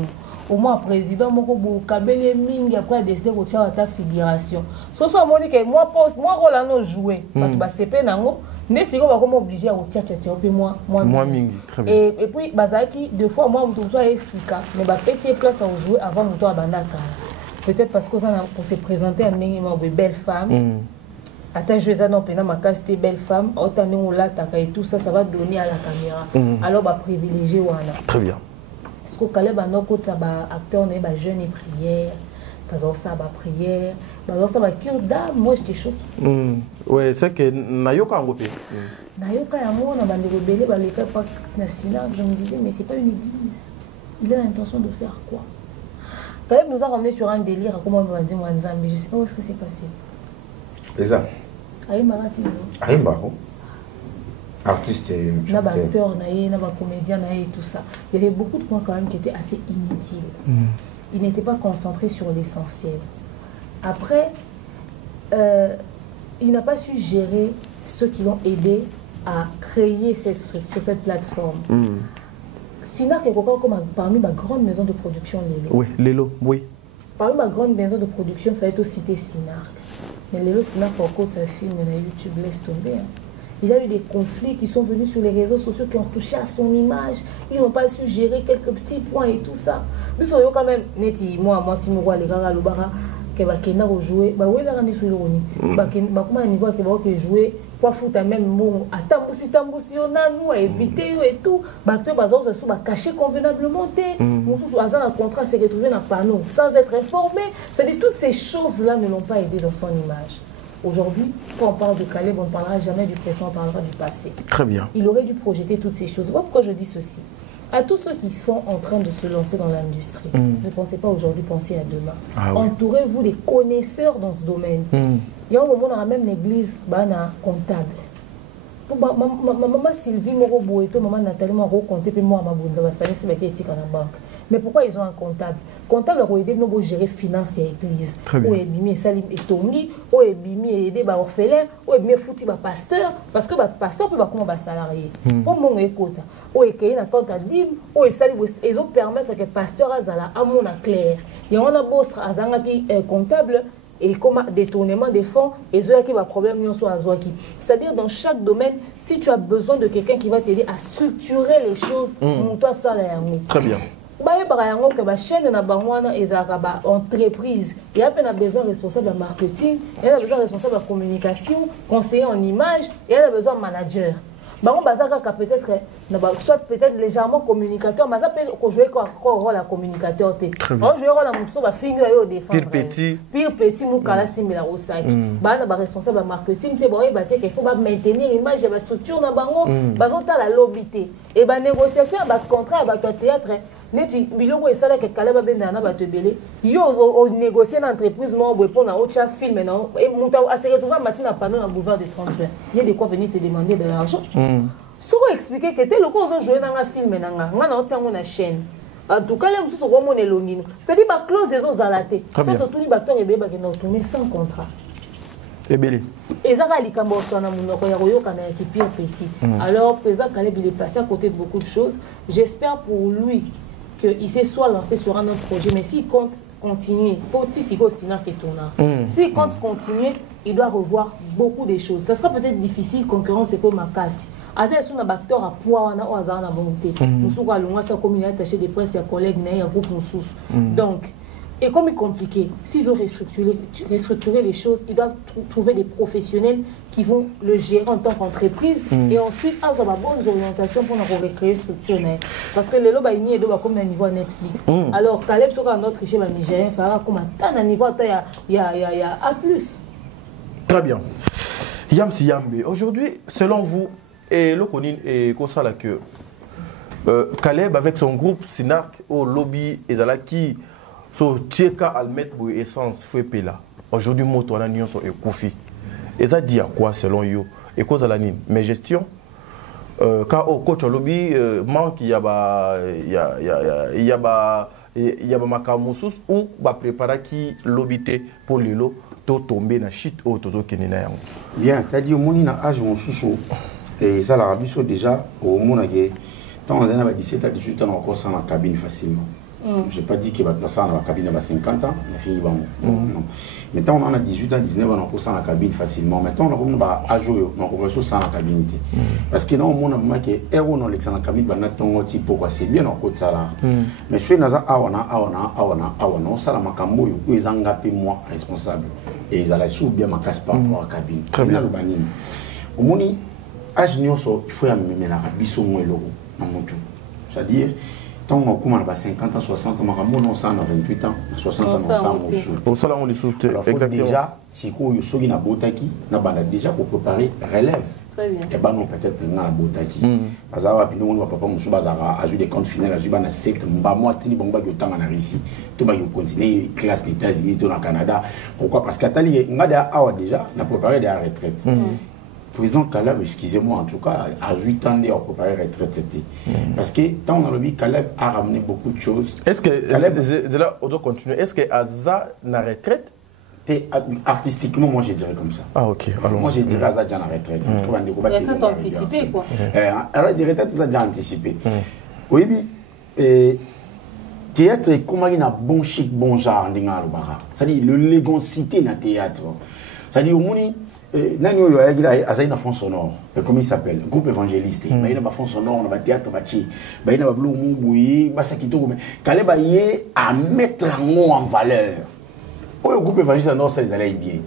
Au moins président moko bo kabele mingi après décider ko tia ta figuration. So so moni que moi poste moi rôle no jouer. Ba to ba CP nango. Mais si on va comme obligé à moi mingi, très bien. Et puis bazaki deux fois moi on soit sika mais ba PC place à jouer avant mon à bandaka. Peut-être parce que ça pour se présenter un de belle femme. Attends jouer ça non pendant ma casse c'était belle femme, autant nous là et tout ça va donner à la caméra. Alors ba privilégier wana. Très bien. Est-ce que Caleb a non côté ba acteur né ba jeune et prière. Ça va prière, ça va cure d'âme, moi j'étais choquée. Oui, c'est que Nayoka en repère. Nayoka et moi, on a des rebelles, je me disais, mais c'est pas une église. Il a l'intention de faire quoi? Caleb nous a ramené sur un délire, comment on m'a dit, moi, mais je ne sais pas où est-ce que c'est passé. Les ça Aïmbarati. Aïmbaro. Artiste et acteur, comédien, et tout ça. Il y avait beaucoup de points quand même qui étaient assez inutiles. Il n'était pas concentré sur l'essentiel. Après, il n'a pas su gérer ceux qui l'ont aidé à créer cette structure, cette plateforme. Sinark est comme parmi ma grande maison de production, Lélo. Oui, Lélo, oui. Parmi ma grande maison de production, il fallait aussi citer Sinark. Mais Lélo, Sinark, par contre, sa film, il a YouTube, laisse tomber. Hein. Il a eu des conflits qui sont venus sur les réseaux sociaux qui ont touché à son image. Ils n'ont pas su gérer quelques petits points et tout ça. Nous sommes quand même, moi, si je vois les gars à l'Obara, que bakenda jouer ba wela ngani sur loni ba kuma niveau que ba jouer pour foutre même bon atambusi onanu éviter et tout acteur bazo sous ba cacher convenablement mususu azana contrat se retrouver na panneau sans être informé, c'est dire toutes ces choses là ne l'ont pas aidé dans son image. Aujourd'hui, quand on parle de Caleb, on ne parlera jamais du présent, on parlera du passé. Très bien. Il aurait dû projeter toutes ces choses. Pourquoi je dis ceci? À tous ceux qui sont en train de se lancer dans l'industrie, ne pensez pas aujourd'hui, pensez à demain. Entourez-vous des connaisseurs dans ce domaine. Il y a un moment dans même l'église, un comptable. Maman Sylvie Moro Boeto, maman Nathalie Moro compté, puis moi, ma bonne, ça va salir si éthique en banque. Mais pourquoi ils ont un comptable? Comptable a aidé nous à gérer finance et église. Ou est bimi salim et tongi, ou est bimi aider ba orphelin, ou est bimi fouti ba pasteur, parce que ba pasteur peut pas comment ba salarié. Pour mon écoute, ou est qu'il na tante libre, ou est salim ils ont permettre que pasteur azala à mon clair. Il y a un boss azanga qui est comptable. Et comme détournement des fonds, et ceux qui va problème c'est-à-dire dans chaque domaine, si tu as besoin de quelqu'un qui va t'aider à structurer les choses, toi ça là. Très bien. Chaîne entreprise, il y a besoin de responsable de marketing, il y a besoin de responsable de communication, conseiller en image, il y a besoin de manager. Peut-être soit peut-être légèrement communicateur, mais ça peut jouer quoi rôle à communicateur. On joue rôle à mon va finger au défendre. Pire petit moukala simila au sac. Ba responsable de marketing te boy ba te qu'il faut maintenir l'image de la structure na bango, bazota la lobité. Et ba négociation ba contrat ba théâtre. Neti biloko esala ke Caleb abenda na bato belé yo o négocier une entreprise mo pour na autre film na et monta a se retrouver matin na panneau na boulevard de 30 juin. Il y a de quoi venir te demander de l'argent. So expliquer que tel loko zo jouer na film na nga na otia na chaîne. En tout cas, les mususu ko mon elongino. C'est-à-dire ba clause des autres zalaté. Ça to tuni bato ebe ba ke na tourner sans contrat. Ebele. Ezaka likambo sona munoko ya koyoka na ki pire petit. Alors président Caleb il est passé à côté de beaucoup de choses. J'espère pour lui qu'il s'est soit lancé sur un autre projet, mais s'il compte continuer, s'il compte continuer, il doit revoir beaucoup de choses. Ça sera peut-être difficile, concurrence c'est comme ma casse. Aza est un acteur à poids, on a un volonté. Nous sommes à l'ongwa, ça comme il a attaché des presse, il y a collègues, il y a un groupe sous. Donc, et comme il est compliqué, s'il veut restructurer les choses, il doit trouver des professionnels qui vont le gérer en tant qu'entreprise et ensuite avoir de bonnes orientations pour nous recréer structure. Parce que les lots baignis et comme un niveau Netflix. Alors, Caleb sera un autre chez les Nigériens, fera comme un niveau il y a A+. Très bien. Yamsi Yambe, aujourd'hui, selon vous, et le Konin et Kosala que Caleb avec son groupe Sinark au lobby Ezalaki so tieka almet pour essence fait pela aujourd'hui moto na nyonso e kufi et ça dit à quoi selon you et cause la nine mais gestion quand au coach lobby manque il y a makamusus ou ba préparer qui lobité pour le lot to tomber na shit au tozo kenina yango bien t'as dit au moni na âge mon sous et ça la rabiso déjà au mona que tant on a 17 à 18 ans encore ça dans la cabine facilement. Je n'ai pas dit qu'il va passer dans la cabine à 50 ans, on a fini. Non. Maintenant, on a 18 ans, 19 ans, on a dans la cabine facilement. Maintenant, on a à jouer, on a ça dans la cabine. Parce que là, on a dit que dans la cabine, on a dit pourquoi c'est bien, on a ça là. Mais je suis dans la on a ils ont gâté moi responsable. Et ils allaient sous bien ma casse par rapport à la cabine. Très bien. Au moins, il faut amener la biso moins l'euro dans mon tout. C'est-à-dire, tant on a 50 ans, 60 ans, on a 28 ans, 60 ans, on les soute. Exactement. Déjà, si on a déjà pour préparer relève. Très bien. Et ben non, peut-être on a botaki. Parce que rapidement, on va papa monsieur bazara a joué des comptes finales, a joué dans 7 moi tini bomba yo tanga na Russie. Tout va continuer classe des États-Unis, tout dans Canada. Pourquoi? Parce qu'Atali on a déjà na préparé des retraites. Président Caleb, excusez-moi en tout cas, à 8 ans, il a préparé la retraite. Parce que tant on a vu Caleb a ramené beaucoup de choses. Est-ce que Caleb, on doit continuer. Est-ce que Aza na retraite? Artistiquement, moi je dirais comme ça. Ah ok. Alors, moi je dirais Aza déjà na retraite. Retraite anticipée quoi. Alors la retraite déjà anticipée. Oui, mais théâtre est comme un bon chic, bon genre, c'est-à-dire l'élégantité dans le théâtre. C'est-à-dire au moins Nani il a un fond sonore, comment il s'appelle? Groupe évangéliste. Il y a un fond sonore, on a un théâtre, il y a un bleu mouboui, il y a un Caleb à mettre en valeur. oyo groupe évangéliste non ça ils allaient bien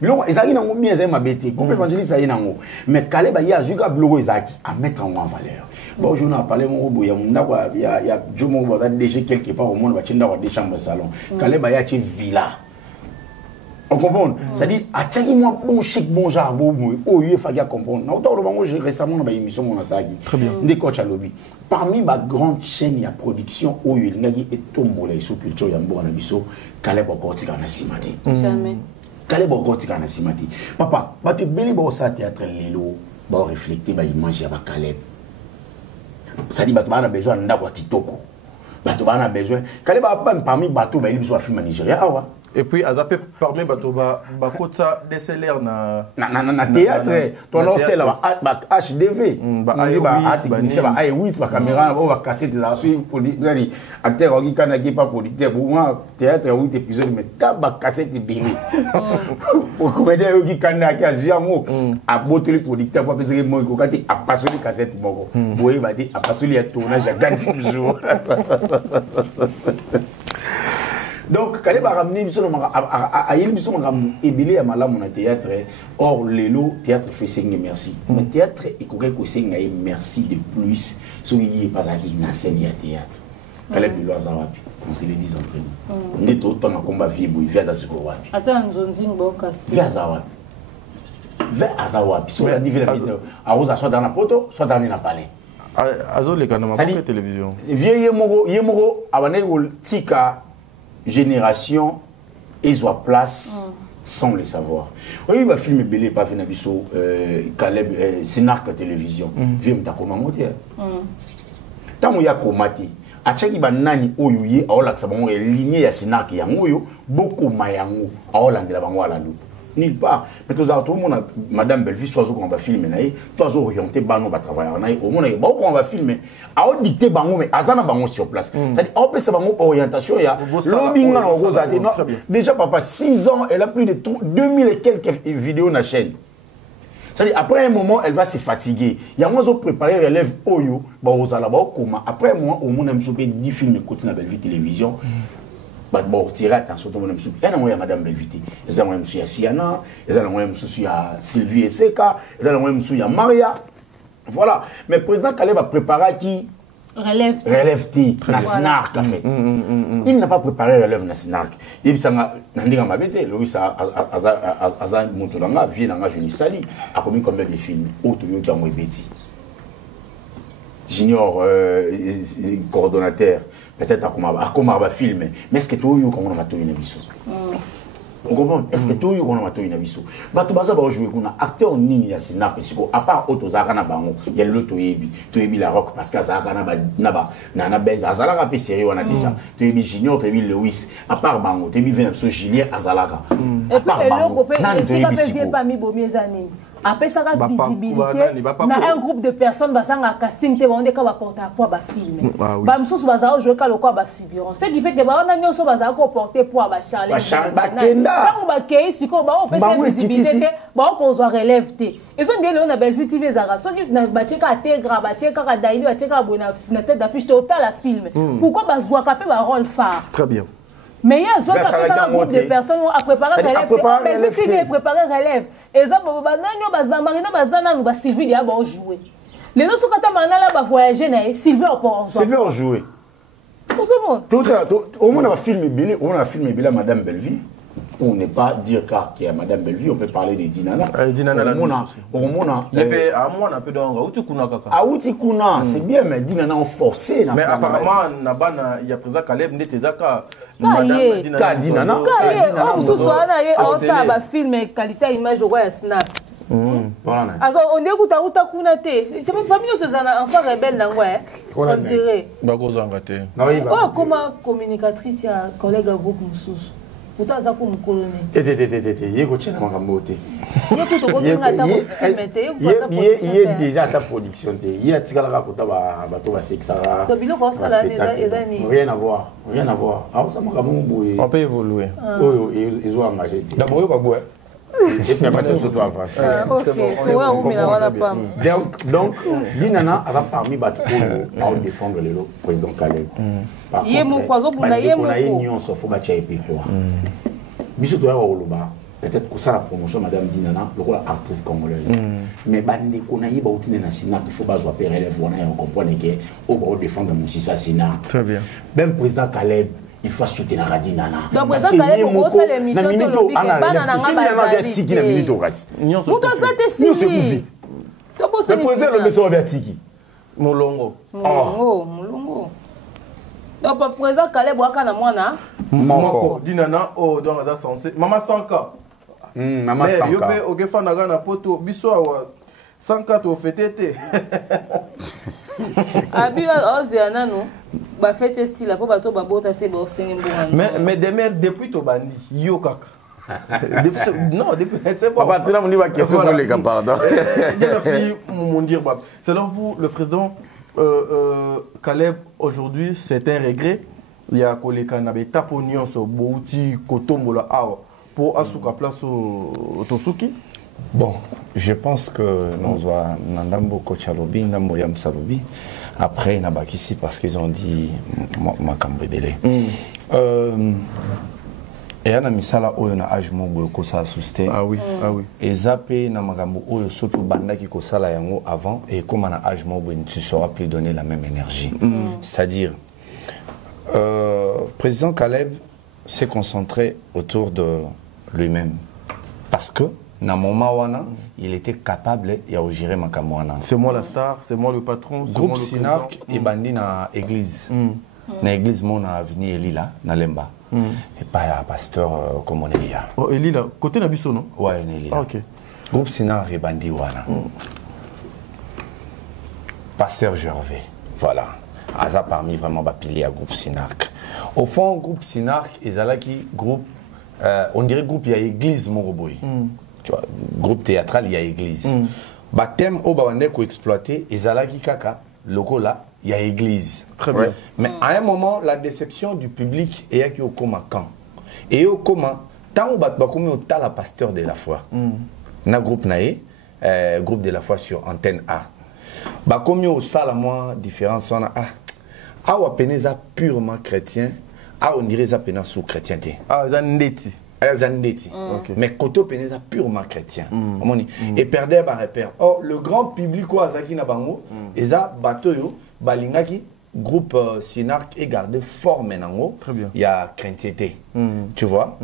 biloko ezalaki nango bien ezali mabe te groupe évangéliste aye nango mais Caleb aye azuka biloko ezalaki à mettre en valeur bon je n'ai parlé mon boya ndako ya jomo ba déjà quelque part au monde ba tinda wa des chambres salon Caleb aye atie villa. On comprend? C'est-à-dire, à tchaki moi bon chic bon genre bon oh il faut comprendre. Na auto bango j'ai récemment dans émission mon asagi. Très bien. Des coach à lobby. Parmi ma grande chaîne ya production oh il ngaki etombo la sous culture ya mbo na biso Caleb okotika na simati. Jamais. Caleb okotika na simati. Papa, ba te beli ba sa théâtre lelo ba refléter ba image ya ba Caleb. C'est-à-dire ba to na besoin ndako kitoko. Ba to na besoin Caleb a pas parmi bateau ba il biso film Nigeria awa. Et puis, à Zapé, parmi Batoba, Bakota, DSLR, na théâtre, ton nom c'est là, HDV. A8, caméra, on va casser des archives pour dire, acteur, qui n'a pas pour dire, pour moi, théâtre, 8 épisodes, mais t'as pas cassé des bébés. Pour comédien, qui n'a pas dit un mot, à botter les producteurs, pour passer les mots, à passer les cassettes, vous voyez, à passer les tournages à 40 jours. Donc, Caleb a ramené Ebélé à Malam mon théâtre. Or, Lélo, théâtre fait signe merci. Mais théâtre, il faut merci de plus. Ce qui n'est pas à la scène à théâtre. Caleb de l'Oazawapi, on se le dit entre nous. On est autant à combat vieux, il vient à ce qu'on wapi. Attends, nous disons que c'est. Vers Azawapi. Vers Azawapi. Soit la divine à Rosa, soit dans la poto, soit dans la palais. Azo, les canaux, la télévision. Vieux Yemoro, Abané, Tika. Génération et soit place sans le savoir. Oui, il va filmer Belé pas venir biso Caleb Sénarque télévision. Viens me t'accommoder monter. Tant où y a commaté. A chaque ba nani oyuye a ola tsabango lignée ya Sénarque yango yo beaucoup mayango a ola ndela bango ala lu. Nulle part. Mais tout le monde, Madame Belleville, soit qu'on va filmer, toi orienté, bah, on va travailler. Au monde, on va filmer. À dicter, bah, mais Azana, bah, sur place. C'est-à-dire, on peut savoir orientation. Il y a lobbying, déjà, papa, 6 ans, elle a plus de 2000 et quelques vidéos dans la chaîne. C'est-à-dire, après un moment, elle va se fatiguer. Il y a moins de préparer relève Oyo, bah, aux alabas, comment. Après un moment, au monde, on a 10 films de côté dans Belleville télévision. Bon, tirer attention, tout le monde il y a Madame Belvité, il y a M. Siana, il y a M. Sylvie Eseka, il y a M. Maria. Voilà. Mais le président Caleb a préparé qui relève na SNARC en fait. Il n'a pas préparé relève na SNARC. Il s'en a dit ma bête, Louis Azan Moutolanga vient dans Johnny Sali a commis combien de films autres qui ont été bêtis. Junior coordonnateur peut-être à comment va filmer mais est-ce que toi comment on va tout une abisso on comprend est-ce que toi comment on va tout une abisso bah tu vas jouer qu'on acteur nini ya Sénarque siko à part auto zakana bango il y a le toyebi la rock parce que zakana naba nana benza azalaka pe sérieux on a déjà toyebi Junior toyebi Louis à part bango toyebi Venapso Julien azalaka et puis le groupe c'est pas mis bomiez années. Après ça, la visibilité, dans un groupe de personnes, bah ça a casting, te on est qu'à porter à poids bah film. Bah nous sommes basés jouer qu'à le quoi bah figurant. Ce qui fait que bah on a nous sommes basés à porter poids bah Charlie. Quand on va créer si quoi bah on peut faire visibilité, bah on soit relève te. Et ça dit on a belle TV Zara. Ce qui n'a bah tiens qu'à Tegra, bah tiens qu'à Daïli, bah tiens qu'à bonne na tête d'affiche total la film. Pourquoi bah jouer capé bah rôle phare. Très bien. Mais il y a un groupe de personnes qui préparé relève. TV préparé relève. Et ça, nous va Sylvie déjà bon jouer. Les gens qui ont là voyager, Sylvie on jouer. Au moins on a filmé Billy, Madame Belleville. Pour ne pas dire qu'il y a Madame Belleville, on peut parler de Dinana. Dinana la c'est bien, mais Dinana ont forcé. Mais apparemment, il y a président Caleb Netezaka. Dinana. On a film qualité image de roi Snap. Alors on dit que tu as kunate. C'est pas famille ces enfants rebelles là ouais. On dirait. Comment communicatrice ya collègue groupe Moussous. Pourtant ça comme colonel. Il y a déjà ta production. Il y a Tikala Kota bateau va sexara. Rien à voir. Rien à voir. On peut évoluer. Ils ont engagé. D'abord, Donc, Dinana va parmi les défendre le président Caleb. Par contre, peut-être que ça la promotion madame Dinana, le rôle actrice congolaise. Mais bande konaï ba outine na Sina qu'il faut pas jouer relève on comprend que au va défendre Moussissa Sina. Très bien. Même président Caleb il faut soutenir Dinana. Donc président Caleb on ça l'émission de l'obik bana na ngaba tiki na minute okasi. Muto ça te sili. To bosse le président le monsieur Obertiki. Molongo. Molongo. Donc le président Caleb waka na mwana Moko Dinana oh donc ça censé Mama Sanka. Mama Sanka. Mais yobe ogefa na gana poto biso awa Sanka to fetete. Abi oziana no ba fete style po bato ba bota te ba osengi mbongo. Mais depuis to bandi yo kaka. Non, depuis c'est bon. Papa tu l'as dit ma question pour les gars pardon. Merci mon dire. Selon vous le président Caleb aujourd'hui c'est un regret. Il y a koleka na beta ponion so bouti kotombola awa pour asuka place au Tosuki. Bon, je pense que nous avons Nandambo Kochalobi, Ndambo Yamsalobi. Après, il y a ici parce qu'ils ont dit Makambo Belé. Et on a mis ça là où on a ajmo beaucoup ça susté. Ah oui, ah oui. Et zappé na Makambo où surtout banda qui ko sala yango avant et comme on a ajmo tu sauras plus donner la même énergie. C'est-à-dire président Caleb s'est concentré autour de lui-même parce que dans le moment où il était capable de gérer Makamouana. C'est moi la star, c'est moi le patron. Groupe Sinark est bandit dans l'église. Dans l'église, mon avenue Elila, dans Lemba. Et pas un pasteur comme on est là. Oh, Elila, côté Nabiso, non? Oui, Elila. Ah, ok. Groupe Sinark est bandit wana. Pasteur Gervais, voilà. Aza parmi vraiment pilier à groupe Sinark. Au fond, groupe Sinark, ils ont qui groupe, on dirait groupe il y a église Moroboy. Tu vois, groupe théâtral il y a église. Thème au Bawande ko exploité, ils ont qui kaka, logo là, il y a église. Très bien. Mais à un moment, la déception du public est qui au coma quand. Et au coma, tant au batba comme au tala pasteur de la foi. Na groupe nae, groupe de la foi sur antenne A. Bah comme au sala moi différence on a awa peneza purement chrétien, a on dirait ça pena sous chrétienté. Ah zandeti. Zandeti. Mais koto peneza purement chrétien. Et perdait par repère. Or le grand public quoi zaki na bango, eza batoyo balingaki groupe Sinark et garder forme nango. Très bien. Il y a chrétienté. Tu vois?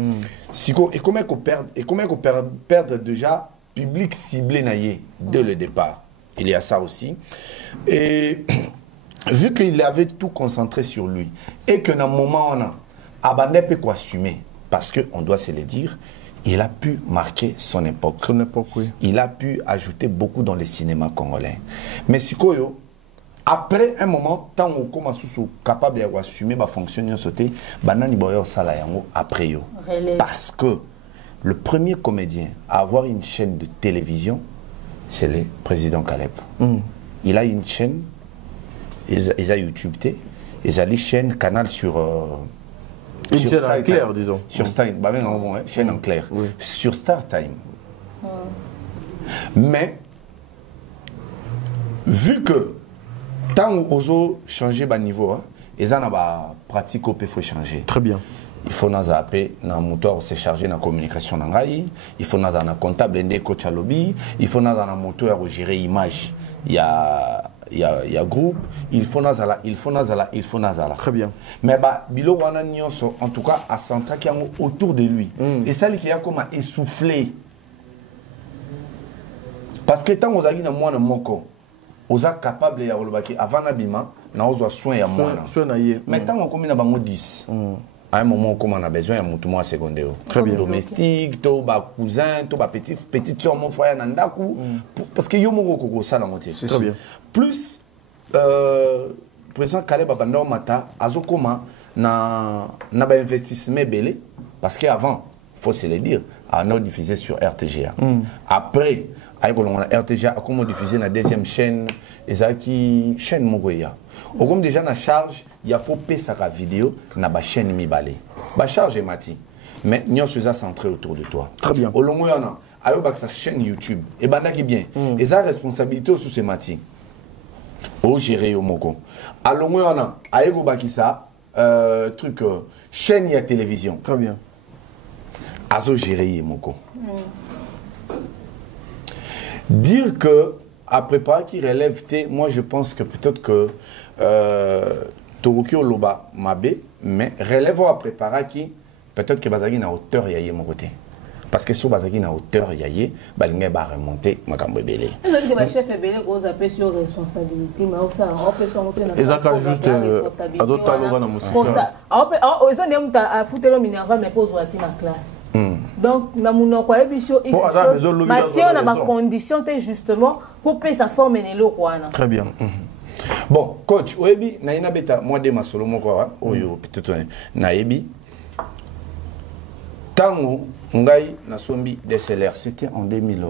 Siko et comment qu'on perdre déjà public ciblé naïe dès le départ. Il y a ça aussi. Et vu qu'il avait tout concentré sur lui, et que dans un moment on a abandonné peut assumer, parce qu'on doit se le dire, il a pu marquer son époque. Son époque, oui. Il a pu ajouter beaucoup dans le cinéma congolais. Mais Sikoyo, après un moment, tant on commence à capable d'assumer, va fonctionner sauter, banani boyo sala yango après yo. Parce que le premier comédien à avoir une chaîne de télévision, c'est le président Caleb. Il a une chaîne, il a YouTube, il a une chaîne, canal sur... une chaîne en clair, disons. Sur Star, bah, chaîne en clair. Oui. Sur Star Time. Mais, vu que tant qu'on changer de niveau, ils ont une pratique qu'il faut changer. Très bien. Il faut nous appeler dans moteur se charger dans la communication il faut nous un comptable des coach à lobby, il faut nous un moteur pour gérer l'image. Il y a groupe, il faut nous Très bien. Mais bilo wana nyonso en tout cas à centra qui autour de lui. Et ça qui a comme essoufflé. Parce que tant aux agi na mwana moko, oza capable ya rolobaki avant nabima na ozo soin ya mwana. Mais tant on comme na bango 10. À un moment, on a besoin d'un mouton secondaire. Très bien. Domestique, to ba cousin, to ba petite soeur, mon frère nandaku. Parce que yo mo koko ça dans moitié. Très bien. Plus président Caleb Abanda Mata, azokoma na ba investissement belé parce qu'avant, faut se le dire, on a diffusé sur RTGA. Après, on a RTGA a comment diffusé la deuxième chaîne, ezaki chaîne Mogoya. Au comme déjà na charge, il y a faut payer sa vidéo na ba chaîne Mibale. Ba charge mati. mais nous sommes centrés autour de toi. Très bien. Au long yana ayo bak sa chaîne YouTube et bandaki bien et sa responsabilité sous ces mati au gérer au moko à long yana ayo bakisa truc chaîne ya télévision. Très bien. Azo gérer moko. Dire que à préparer qui relève T, moi je pense que peut-être que Torokyo Loba Mabe, mais relève à préparer qui peut-être que Bazagi na hauteur yaye mon côté. Parce que si Bazagi na hauteur yaye, Balinga va remonter Makambo Belé. Est-ce que le chef est belé gros appel sur responsabilité, mais ça on peut se monter dans ça juste à d'autres talents dans musique. On peut ils ont dit à foutre le minerva mais pose à ma classe. Donc na mon quoi émission X chose Mathieu on a ma condition justement pour payer sa forme et le roi. Très bien. Bon, coach, Oebi, naina beta, moi de ma solo moko oyo peut-être naebi. Tango ngai na sombi DSLR, c'était en 2000.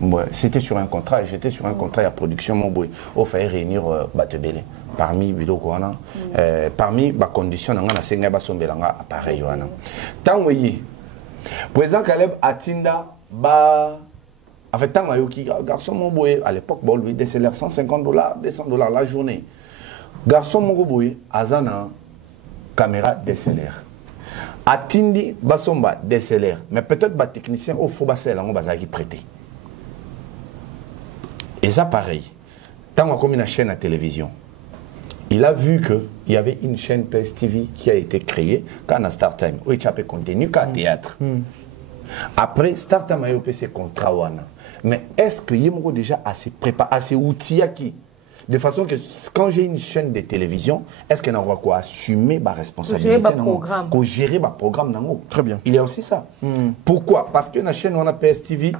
Ouais, c'était sur un contrat, j'étais sur un contrat à production mon boy. On fallait réunir Batebele parmi biloko wana parmi ba condition nga na senga ba sombelanga appareil wana. Tango yi président Caleb Atinda ba en fait, tant que garçon mon boy à l'époque, bon, lui DSLR $150, $200 la journée. Garçon mon boy, Azana, caméra DSLR. Atindi, Basomba DSLR. Mais peut-être les techniciens au faux basel, on va prêter. Et ça, pareil. Tant qu'on a une chaîne à télévision, il a vu qu'il y avait une chaîne PSTV qui a été créée quand on a Star Time, où il y a contenu qu'à théâtre. Après, Star Time a eu ses contrats. Mais est-ce que y a déjà assez préparé, assez outillé qui de façon que quand j'ai une chaîne de télévision, est-ce qu'elle aura quoi assumer ma responsabilité pour gérer ma programme nango. Très bien. Il y a aussi ça. Pourquoi? Parce que la chaîne on a PSTV,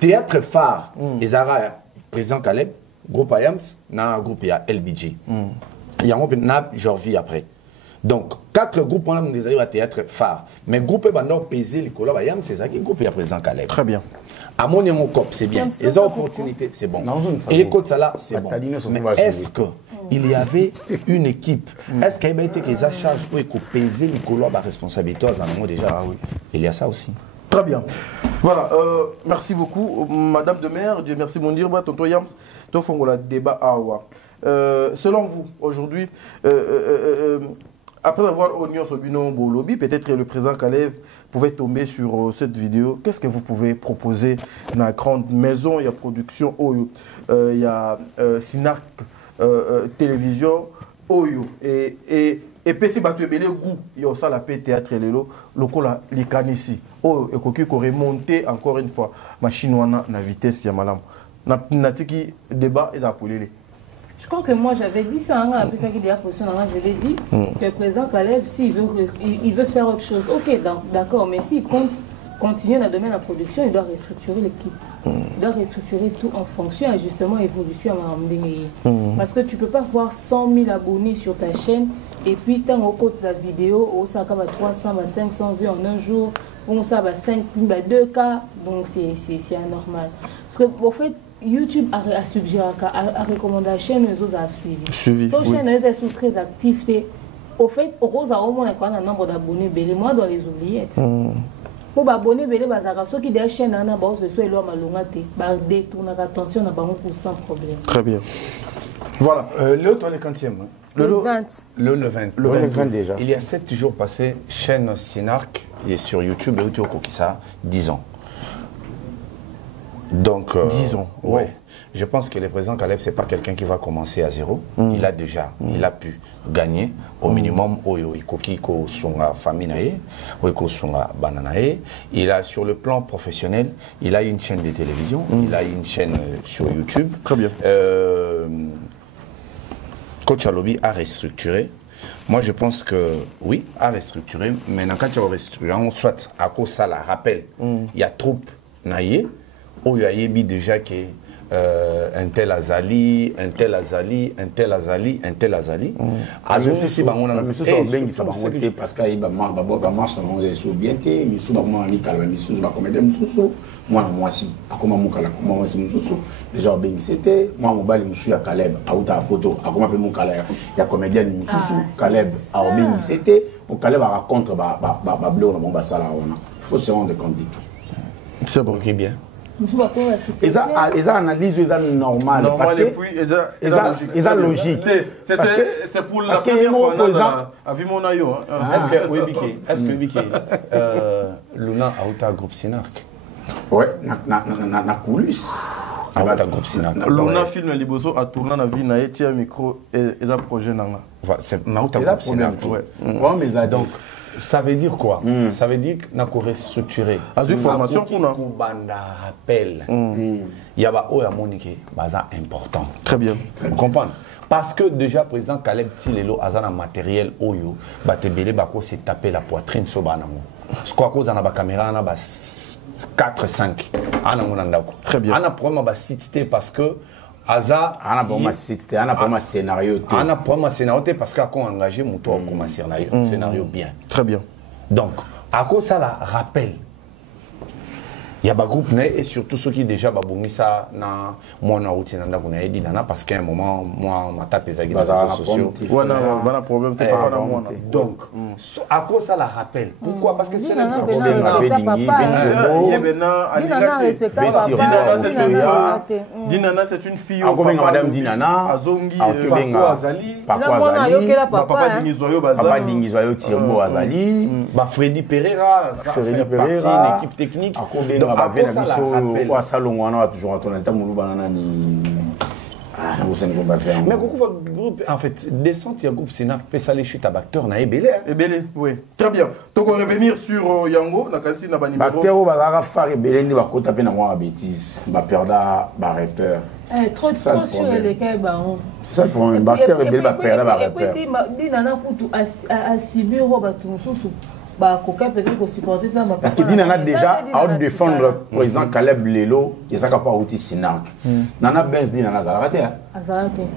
théâtre phare, les Arabes, président Caleb, groupe Ayams, na groupe il y a LBG. Il y a un groupe Jorvi après. Donc, 4 groupes, on a des à théâtre phare. Mais le groupe est pesé, les collabs, c'est ça qui est le groupe est présent Caleb. Très bien. À mon niveau, c'est bien. Les opportunités, c'est bon. Et les côtes, ça là, c'est bon. Mais est-ce qu'il y avait une équipe? Est-ce qu'il y a été des achats pour peser les collabs à responsabilité? Déjà, oui. Il y a ça aussi. Très bien. Voilà, merci beaucoup. Madame de Maire, Dieu merci, mon dire, tonton Yams, tu as le débat à Awa. Selon vous, aujourd'hui, après avoir Oignon Sobino Bolobi, peut-être que le président Caleb pouvait tomber sur cette vidéo. Qu'est-ce que vous pouvez proposer dans la grande maison? Il y a production Oyo, il y a Sinark télévision Oyo et PC Batu Belé Gou, il y a aussi la paix théâtre et le cola les canissi. Oyo et Koki aurait monté encore une fois machine wana na vitesse ya malam. Na tiki débat et appelé. Je crois que moi j'avais dit ça, hein, ça qui dit la position, je l'ai dit, que le président Caleb, s'il veut faire autre chose, ok, d'accord, mais s'il compte continuer dans le domaine de la production, il doit restructurer l'équipe. Il doit restructurer tout en fonction et justement évolution à Mamdengé. Parce que tu ne peux pas voir 100 000 abonnés sur ta chaîne et puis tant au côté de la vidéo, ça va 300, 500 vues en un jour, ça va 5, 2K, donc c'est anormal. Parce que en fait, YouTube a suggéré, a recommandé la chaîne à suivre. Son chaîne est très active. Au fait, au rose a au moins un nombre d'abonnés, moi dans les oubliettes. Pour abonner, ceux qui ont des chaînes, ils ont détourné l'attention sans problème. Très bien. Voilà. Le toi, le quantième. Le 20. Le 20 déjà. Il y a 7 jours passés, chaîne Sinark et sur YouTube, et au Kokisa, 10 ans. Donc, 10 ans. Ouais. Je pense que le président Caleb, ce n'est pas quelqu'un qui va commencer à zéro. Il a déjà, il a pu gagner au minimum il a sur le plan professionnel, il a une chaîne de télévision, il a une chaîne sur YouTube. Très bien. Coach Alobi a restructuré. Moi, je pense que oui, a restructuré. Mais quand tu as restructuré, soit à cause ça, la rappel, il y a trop naïe. Il y a déjà que un tel Azali, un tel Azali, un tel Azali, un tel Azali. Parce qu'il y a marche dans les sobriétés, mais souvent on a calme, mais souvent comme des mususu, moi aussi, à comment mon calme, moi aussi mususu, déjà bien c'était, moi mon bal mususu à Caleb, à Outa Poto, à comment mon calme, il y a comédien mususu, Caleb, à bien c'était, pour qu'elle raconte ba bleu na bomba sala wana. Il faut se rendre compte de tout. C'est bon, qui bien. Ils ont analyse, ils ont normal. Parce que ils ont logique. C'est pour la première fois. Est-ce que Biki, Luna a eu un groupe Sinark? Oui, na coulisses. Luna film liboso a tourné na vie na etia micro et un projet nanga. C'est Maouta groupe Sinark. Donc ça veut dire quoi? Ça veut dire qu'on a restructuré. À une formation pour nous. Rappel. Il y a un important. Très bien. Vous comprenez? Parce que déjà, président Caleb Tilelo a un matériel oyo, batebele bako s'est tapé la poitrine sur banamo. Ce qu'on a cause dans la caméra, on a 4-5. Très bien. On a problème à citer parce que Aza, on a pas scénario. On a pas scénario parce qu'on a engagé mon tour comme scénario bien. Très bien. Donc, à cause ça la rappelle. Il y a des groupes et surtout ceux qui déjà babongi ça na moi na routine na kuna edi nana parce qu'à un moment moi ma tape les réseaux sociaux. Ouais na problème t'es pas na moi. Donc à cause ça la rappelle. Pourquoi? Parce que c'est un problème Dinana c'est une fille madame Dinana azongi papa dingizoyo tirmo azali ba Freddy Pereira l'équipe technique. Quoi salon on a toujours entendu mais groupe en fait descente il y a groupe Sénat peut ça les chutes à acteur na ebele oui très bien donc on va revenir sur Yango na kanti na ba numéro acteur ba faire ebele ni ba kota pe na moi bêtise ba perda ba rappeur trop sur les cas ba on c'est ça pour un acteur ebele ba perda ba rappeur et puis dit nana kutu à Sibiro ba tout sous parce que Dinana déjà à défendre le président Caleb Lelo et ça capable outil Sinark. Nana Benz Dinana Zalati.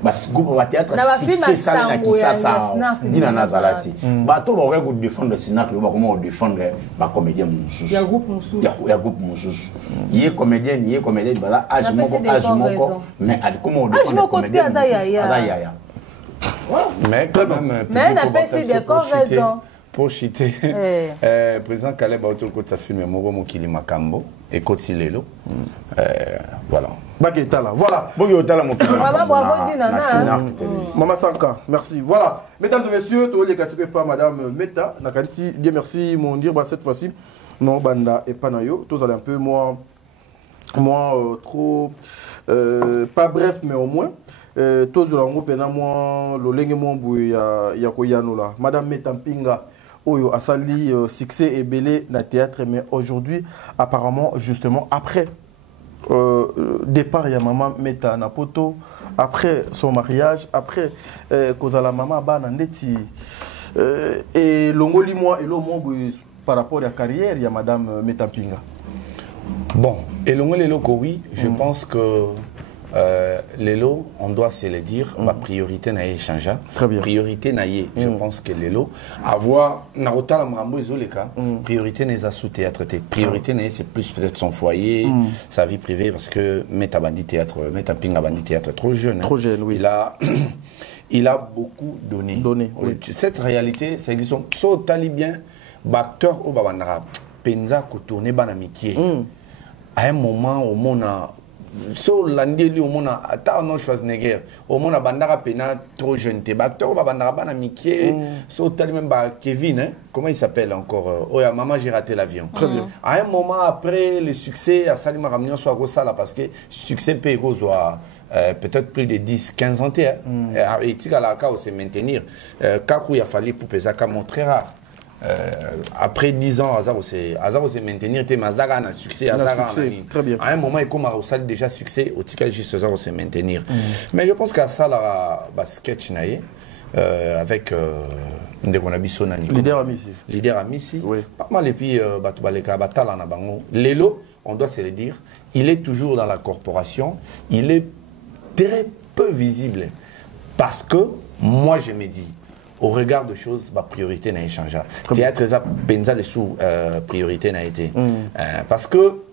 Parce que groupe théâtre c'est ça na qui ça Dinana Zalati. Bato ba ko défendre le Sinark ba comment défendre ba comédien Moussous. Il y a groupe Moussous. Il y a groupe Moussous. Il est comédien voilà âge moko mais comment défendre comédien Azaya. Mais quand même mais on a passé d'accord raison. Pour citer, président Caleb a autour de sa film Moro Mokili Makambo et Kotilelo. Voilà. Baghetala, voilà. Maman Sanka, merci. Voilà. Mesdames et messieurs, tous les cas pas Madame Meta, Nakansi, Dieu merci, mon dire, cette fois-ci, non, Banda et Panayo, tous allez un peu moins trop, pas bref, mais au moins. Tous les gens pena moins le lengue moins ya koyano là. Madame Meta Mpinga. Oyo Asali succès et belé na théâtre mais aujourd'hui apparemment justement après départ ya maman Meta na poto après son mariage après kozala maman bana ndeti et longoli moi et lo mongo par rapport à la carrière ya madame Meta Mpinga. Bon et longoli loko oui je pense que Lelo, on doit se le dire, ma priorité n'a pas changé. Priorité n'a pas. Je pense que Lelo, avoir Narota Lamrambo Zoleka, priorité n'est pas sous théâtre. Priorité n'est c'est plus peut-être son foyer, sa vie privée, parce que Meta Bandi Théâtre, Meta Pinga Bandi Théâtre, trop jeune. Trop jeune, oui. Il a beaucoup donné. Oui. Cette réalité, ça existe. So talibien, acteur au Babandara, Penza, Kotourne, Banamikié. À un moment où on a so landeli au monde ata non Schwarzenegger au monde bandara pena trop jeune te acteur ba bandara bana mikie so tali même ba Kevin hein comment il s'appelle encore oh ya maman j'ai raté l'avion. Très bien. À un moment après le succès à Salima Ramnion soit gossa là parce que succès peut soit peut-être plus de 10-15 ans et tika la ka se maintenir kaku il a fallu pour pesaka montrer rare. Après 10 ans, Azar se maintenir, Mazara a succès, très bien. À un moment, il commence à déjà succès, au ticket juste Azar se maintenir. Mais je pense qu'à ça, la sketch avec Leader Amissi. Pas mal et puis Batubaleka Batala na bango. Lelo, on doit se le dire, il est toujours dans la corporation, il est très peu visible parce que moi je me dis. Au regard de choses, ma priorité n'a pas changé. Théâtre, benza les sous priorité n'a été. Parce que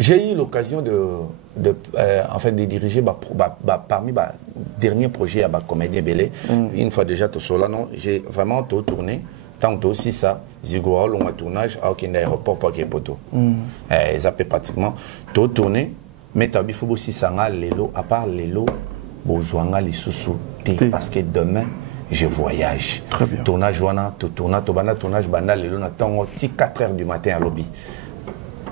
J'ai eu l'occasion de diriger parmi les derniers projets à Comédien Belé. Une fois déjà, tout cela, j'ai vraiment tout tourné. Tant que aussi ça, j'ai eu un tournage à aucun aéroport pour qu'il y ait poteau. Ça fait pratiquement tout tourner. Mais il faut aussi ça, à part les lots, les sous parce que demain, je voyage. Très bien. Tournage, tournage, 4 h du matin à lobby.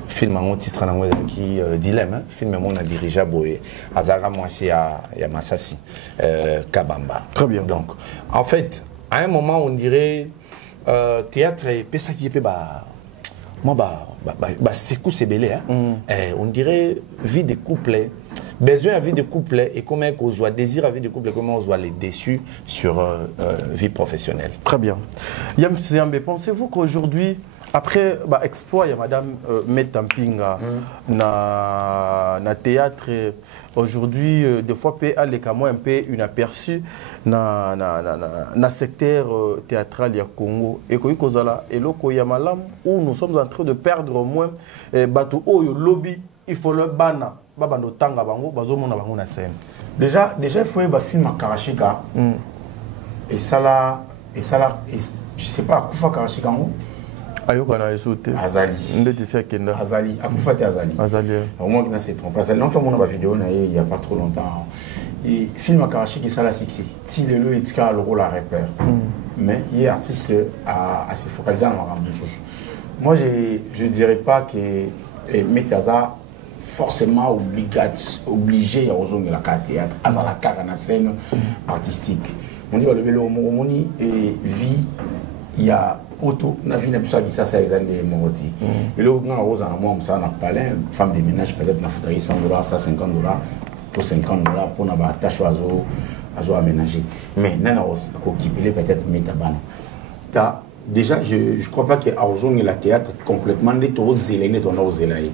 Film en titre qui dilemme film on a dirigé boye Azara Moisi à Massassi Kabamba. Très bien. Donc en fait à un moment on dirait théâtre et ça qui est moi c'est coup c'est belé on dirait vie de couple besoin à vie de couple et comment on soit désir à vie de couple comment on soit les déçus sur vie professionnelle. Très bien. Yam Siambe, pensez-vous qu'aujourd'hui après exploit, il y a Madame Metampinga na théâtre. Aujourd'hui, des fois, peut aller un peu une aperçu na secteur théâtral du Congo. Et quand il y a malam où nous sommes en train de perdre au moins bateau au lobby, il faut le banner. Babando tanga bango, bazo mona bango na scène. Déjà, il faut un film à Karachika. Et ça là, je sais pas, Koufa Karachika. Ayokana esoute Azali ndeti sia kenda Azali akufate Azali au moins qu'il s'est trompé parce que longtemps on a vidéo il y a pas trop longtemps et film à Karachi qui ça la succès Tilelo et Tika le rôle à repère mais il est artiste à se focaliser dans la même chose. Moi je dirais pas que Metaza forcément obligé à rejoindre la théâtre à la carte en scène artistique on dit le vélo moni et vie il y a auto na vie na bisa ça c'est des moroti et là on a aux amours ça n'a pas l'air femme de ménage peut-être na faudrait $100 $150 pour $50 pour na ba tâche à aménager mais nana ko kipile peut-être metabana ta déjà je crois pas que argent et la théâtre complètement les taux zélés on a aux zélés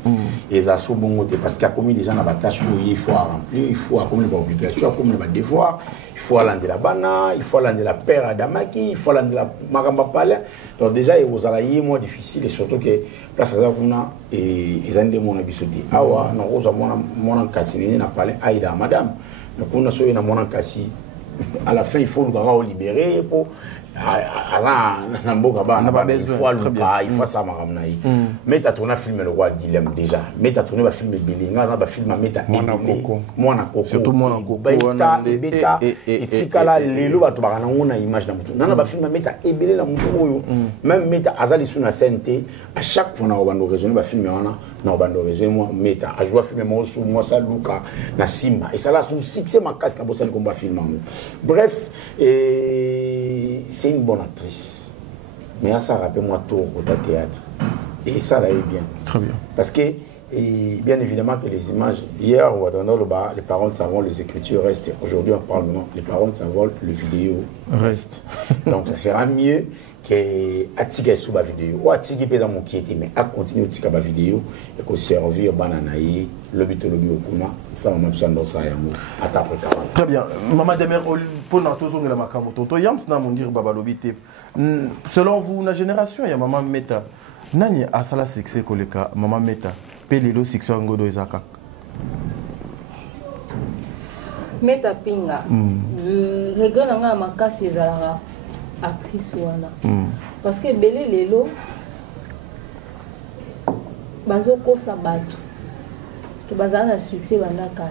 et ça sous bon côté parce qu'il y a comme des gens na ba tâche il faut remplir il faut comme les obligations comme les devoirs il faut aller de la bana, il faut aller de la paire à Damaki, il faut aller de la Magamba Palais. Donc déjà, il vous a moins difficile et surtout que place à Zakuna et ils ont des mon habitude. Ah ouais, non, on a mon cassé, n'a pas aïda madame. Donc on a sauvé mon cassé. À la fin, il faut le libérer pour il faut ça mais tu as tourné film le roi dilemme déjà mais tu as tourné film Belé tu film Mwana Koko surtout Mwana Koko Beta et Tikala lelo batu bakana ngona image na mutu nana ba film meta ebele na mutu oyo même meta azali suna sente à chaque fois na bando raisonner ba film wana na bando raisonner moi meta a jouer film moi sous moi ça Luka na Simba et ça là son succès ma casse na bossa comme ba film bref c'est une bonne actrice. Mais ça rappelle-moi tout au théâtre. Et ça là est bien. Très bien. Parce que, bien évidemment, que les images, hier, les paroles s'envolent, les écritures restent. Aujourd'hui, en parlement, les paroles s'envolent, les vidéos restent. Donc, ça sera mieux que Atiga sous la vidéo. Ou Atiga peut dans mon qui était, mais à continuer Atiga la vidéo et qu'on servir bananaï, le but de l'objet ça m'a besoin de ça à ta précaire. Très bien. Maman Demer, pour nous tous on est la macabre. Tonton Yams n'a mon dire baba lobité. Selon vous, la génération, il y a maman Meta. Nani a ça la succès koleka maman Meta. Pelelo succès ngodo ezaka. Meta pinga. Regarde nga makasi ezalaka actrice wana. Parce que belé lelo bazoko sabato. Que bazana a succès banda kala.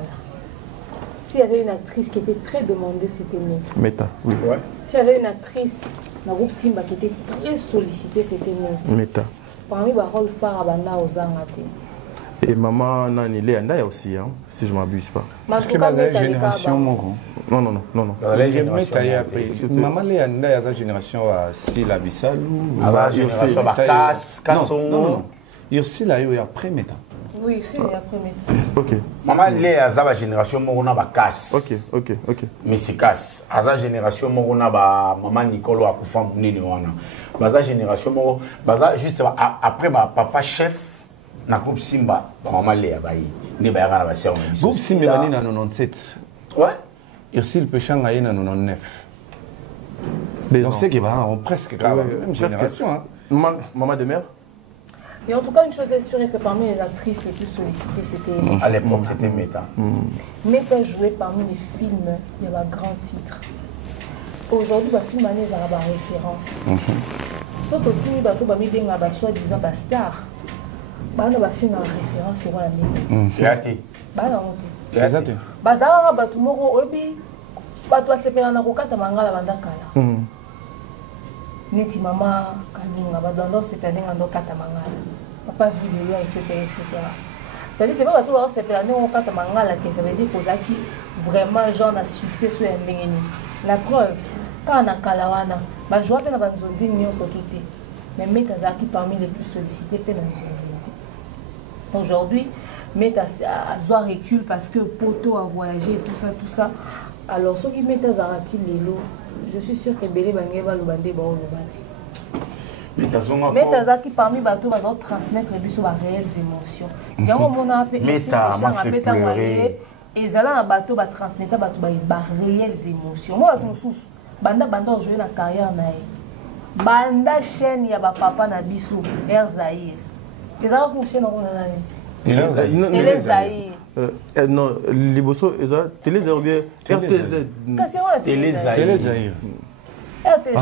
S'il y avait une actrice qui était très demandée, c'était Meta. Meta, oui. Ouais. S'il y avait une actrice dans le groupe Simba qui était très sollicitée, c'était Meta. Meta. Parmi les rôles phares à banda aux Angate. Et maman Nani Léanda aussi, hein, si je ne m'abuse pas. Parce que la génération Moro. Non. La génération après. Maman Léanda, il y a la génération si la Bissalou. La génération Kasson. Non. Il y a après Meta. Oui, c'est après Meta. Ok. Maman Léa, ça la génération Moro n'a pas casse. Ok. Mais c'est casse. À la génération Moro n'a pas maman Nicolo a coupé Mouni Noana. La génération Moro, juste après ma papa chef. Na groupe Simba, maman Léa bayi, ne bayi na ba sœur. Groupe Simba bani na 97. Ouais. Irsil Pechanga na 99. Donc c'est que on presque la même génération. Maman Demer. Et en tout cas, une chose est sûre, est que parmi les actrices les plus sollicitées, c'était... À l'époque, c'était Meta. Meta jouait parmi les films, il y avait un grand titre. Aujourd'hui, le film année, il y a une référence. Surtout que les bateaux, ils ont soi-disant star. Ils ont un film en référence sur la Meta. Théâté. Théâté. Bazara bato moko obi bato asepela na kokata mangala bandakala. Neti mama kalunga badando sepela ngando kata mangala. Papa vidéo etc. C'est-à-dire c'est pas parce que on sepela ngando kata mangala que ça veut dire kozaki vraiment genre na succès sur ndengeni. La preuve quand na kalawana ba joie pe na banzonzi nyonso tuté. Mais Meta zaki parmi les plus sollicités pe na nzonzi. Aujourd'hui, Meta à Zoa recule parce que Poto a voyagé, tout ça. Alors, ceux qui mettent à Zarati Lelo, je suis sûr que Bélé Bangeba Lubande va au Lubati. Meta Zaki parmi bateaux va transmettre les sur les réelles émotions. Il y a un moment où on a fait pleurer. Et Zala na bateau va transmettre les réelles émotions. Moi, je suis Banda jouer la carrière naïe. Banda chaîne ya ba papa na biso Air Zahir. Et ça va chaîne on a Télé Zahir. Non, Liboso, Télé Zahir ou bien RTZ. Télé Zahir. RTZ.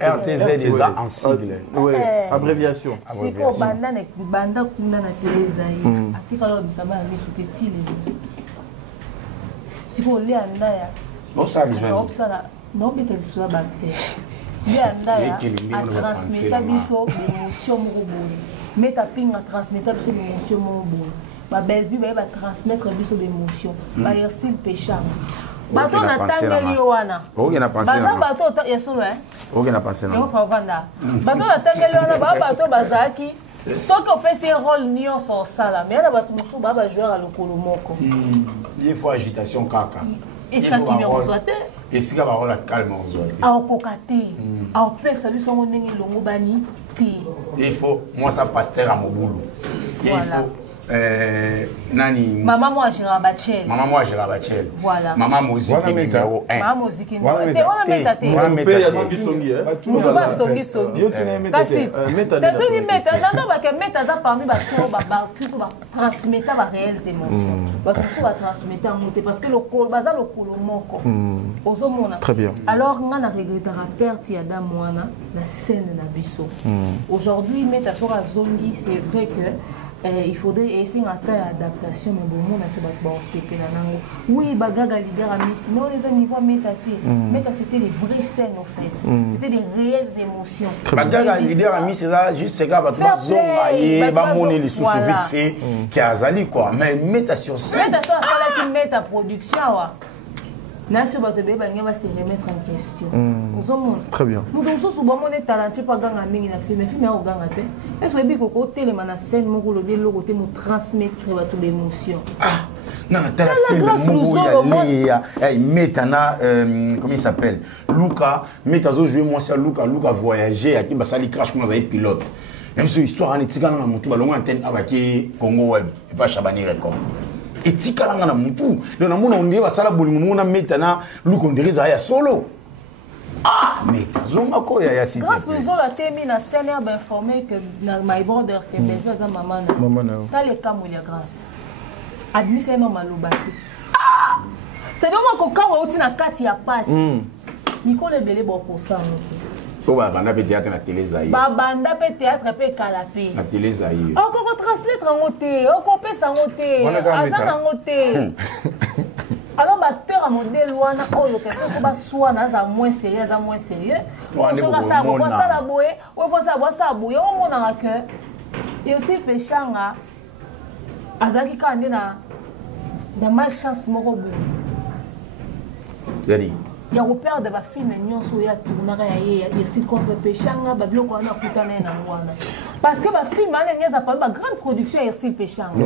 RTZ déjà en sigle. Oui, abréviation. C'est quoi Banda Kunda na Télé Zahir. Atika lo bisama ya misu tetile. C'est quoi le andaya. On ça besoin. Non mais qu'elle soit bactère. Le andaya a transmettre biso émotion mo mais ta ping a transmettre biso émotion mo bon. Ma belle vie va transmettre biso d'émotion. Ba yersil péchant. Bato na tangeli wana. OK na pensé. Baza bato ya solo hein. OK na pensé na. Yo fa vanda. Bato na tangeli wana ba bato bazaki. Soki opesi rôle nyonso osala mais na bato mosusu ba joueur à lokolo moko. Il faut agitation kaka. Et ça qui me reçoit. Et si ka ba rôle calme reçoit. A okokate. A opesa biso ndenge longo bani te. Il faut moi ça pasteur à Mobulu. Il faut nani Maman moi Gérard Bachel. Maman moi Gérard Bachel. Voilà. Maman musique numéro 1. Maman musique numéro 1. On meta te. On met ya songi songi hein. On va songi songi. Kasi. T'as dit meta dans ba que meta za parmi ba ko ba tout ba transmettre ba réelles émotions. Ba tout va transmettre en monter parce que le col baza le col moko. Ozomona. Très bien. Alors ngana regrettera perte ya da mwana la scène na biso. Aujourd'hui meta sera zongi, c'est vrai que il faudrait essayer d'adaptation, mais bon, on a fait oui, bagaga leader à Miss, mais on les a niveau métaté. Méta, c'était des vraies scènes en fait. C'était des réelles émotions. Bagaga leader à Miss, c'est là, juste ces gars, bah monnaie les sous vite fait, qui a zali quoi. Mais méta sur scène. Méta sur scène qui met ta production, Nassio Batobé va se remettre en question. Très bien. Nous sommes souvent talentueux pas gagner mingi na film, film ya oganga te. Est-ce que biko ko téléma na scène moko le bien logo te mo transmettre bato d'émotion. Ah, non, t'as la film il metana comment il s'appelle? Luca, metazo jouer moi ça Luca voyager à qui basali crash comme un pilote. Même sur histoire en etika na mutu balonga antenne abaki Congo web et pas Chabani Record. Et tikalanga na mutu donc namona ondire basala bolimo mona metana lukondiriza ya solo ah meta zonga ko ya cité grâce nous la temi na scène ben informé que na my border que belle za maman na ta le kamu ya grâce admis un homme alobaki c'est vraiment ko kawa uti na kati ya passe Nico le belé bo pour ça banda pe théâtre na télé Zahir. Banda pe théâtre pe kalapé. Na télé Zahir. Oko translate en côté, oko pesa en côté, azan en côté. Alors acteur à modèle wana oyo question ko ba swana za moins sérieux, za moins sérieux. On se va ça, on va ça la boye, on va ça boye, on mona que et aussi péchanga azaki kande na malchance moko bo. Dani il y a repère de la film nyonso ya tournaka ya si contre péchanga ba biloko wana kutana na mwana parce que ba film ana nyeza pas ba grande production ya si péchanga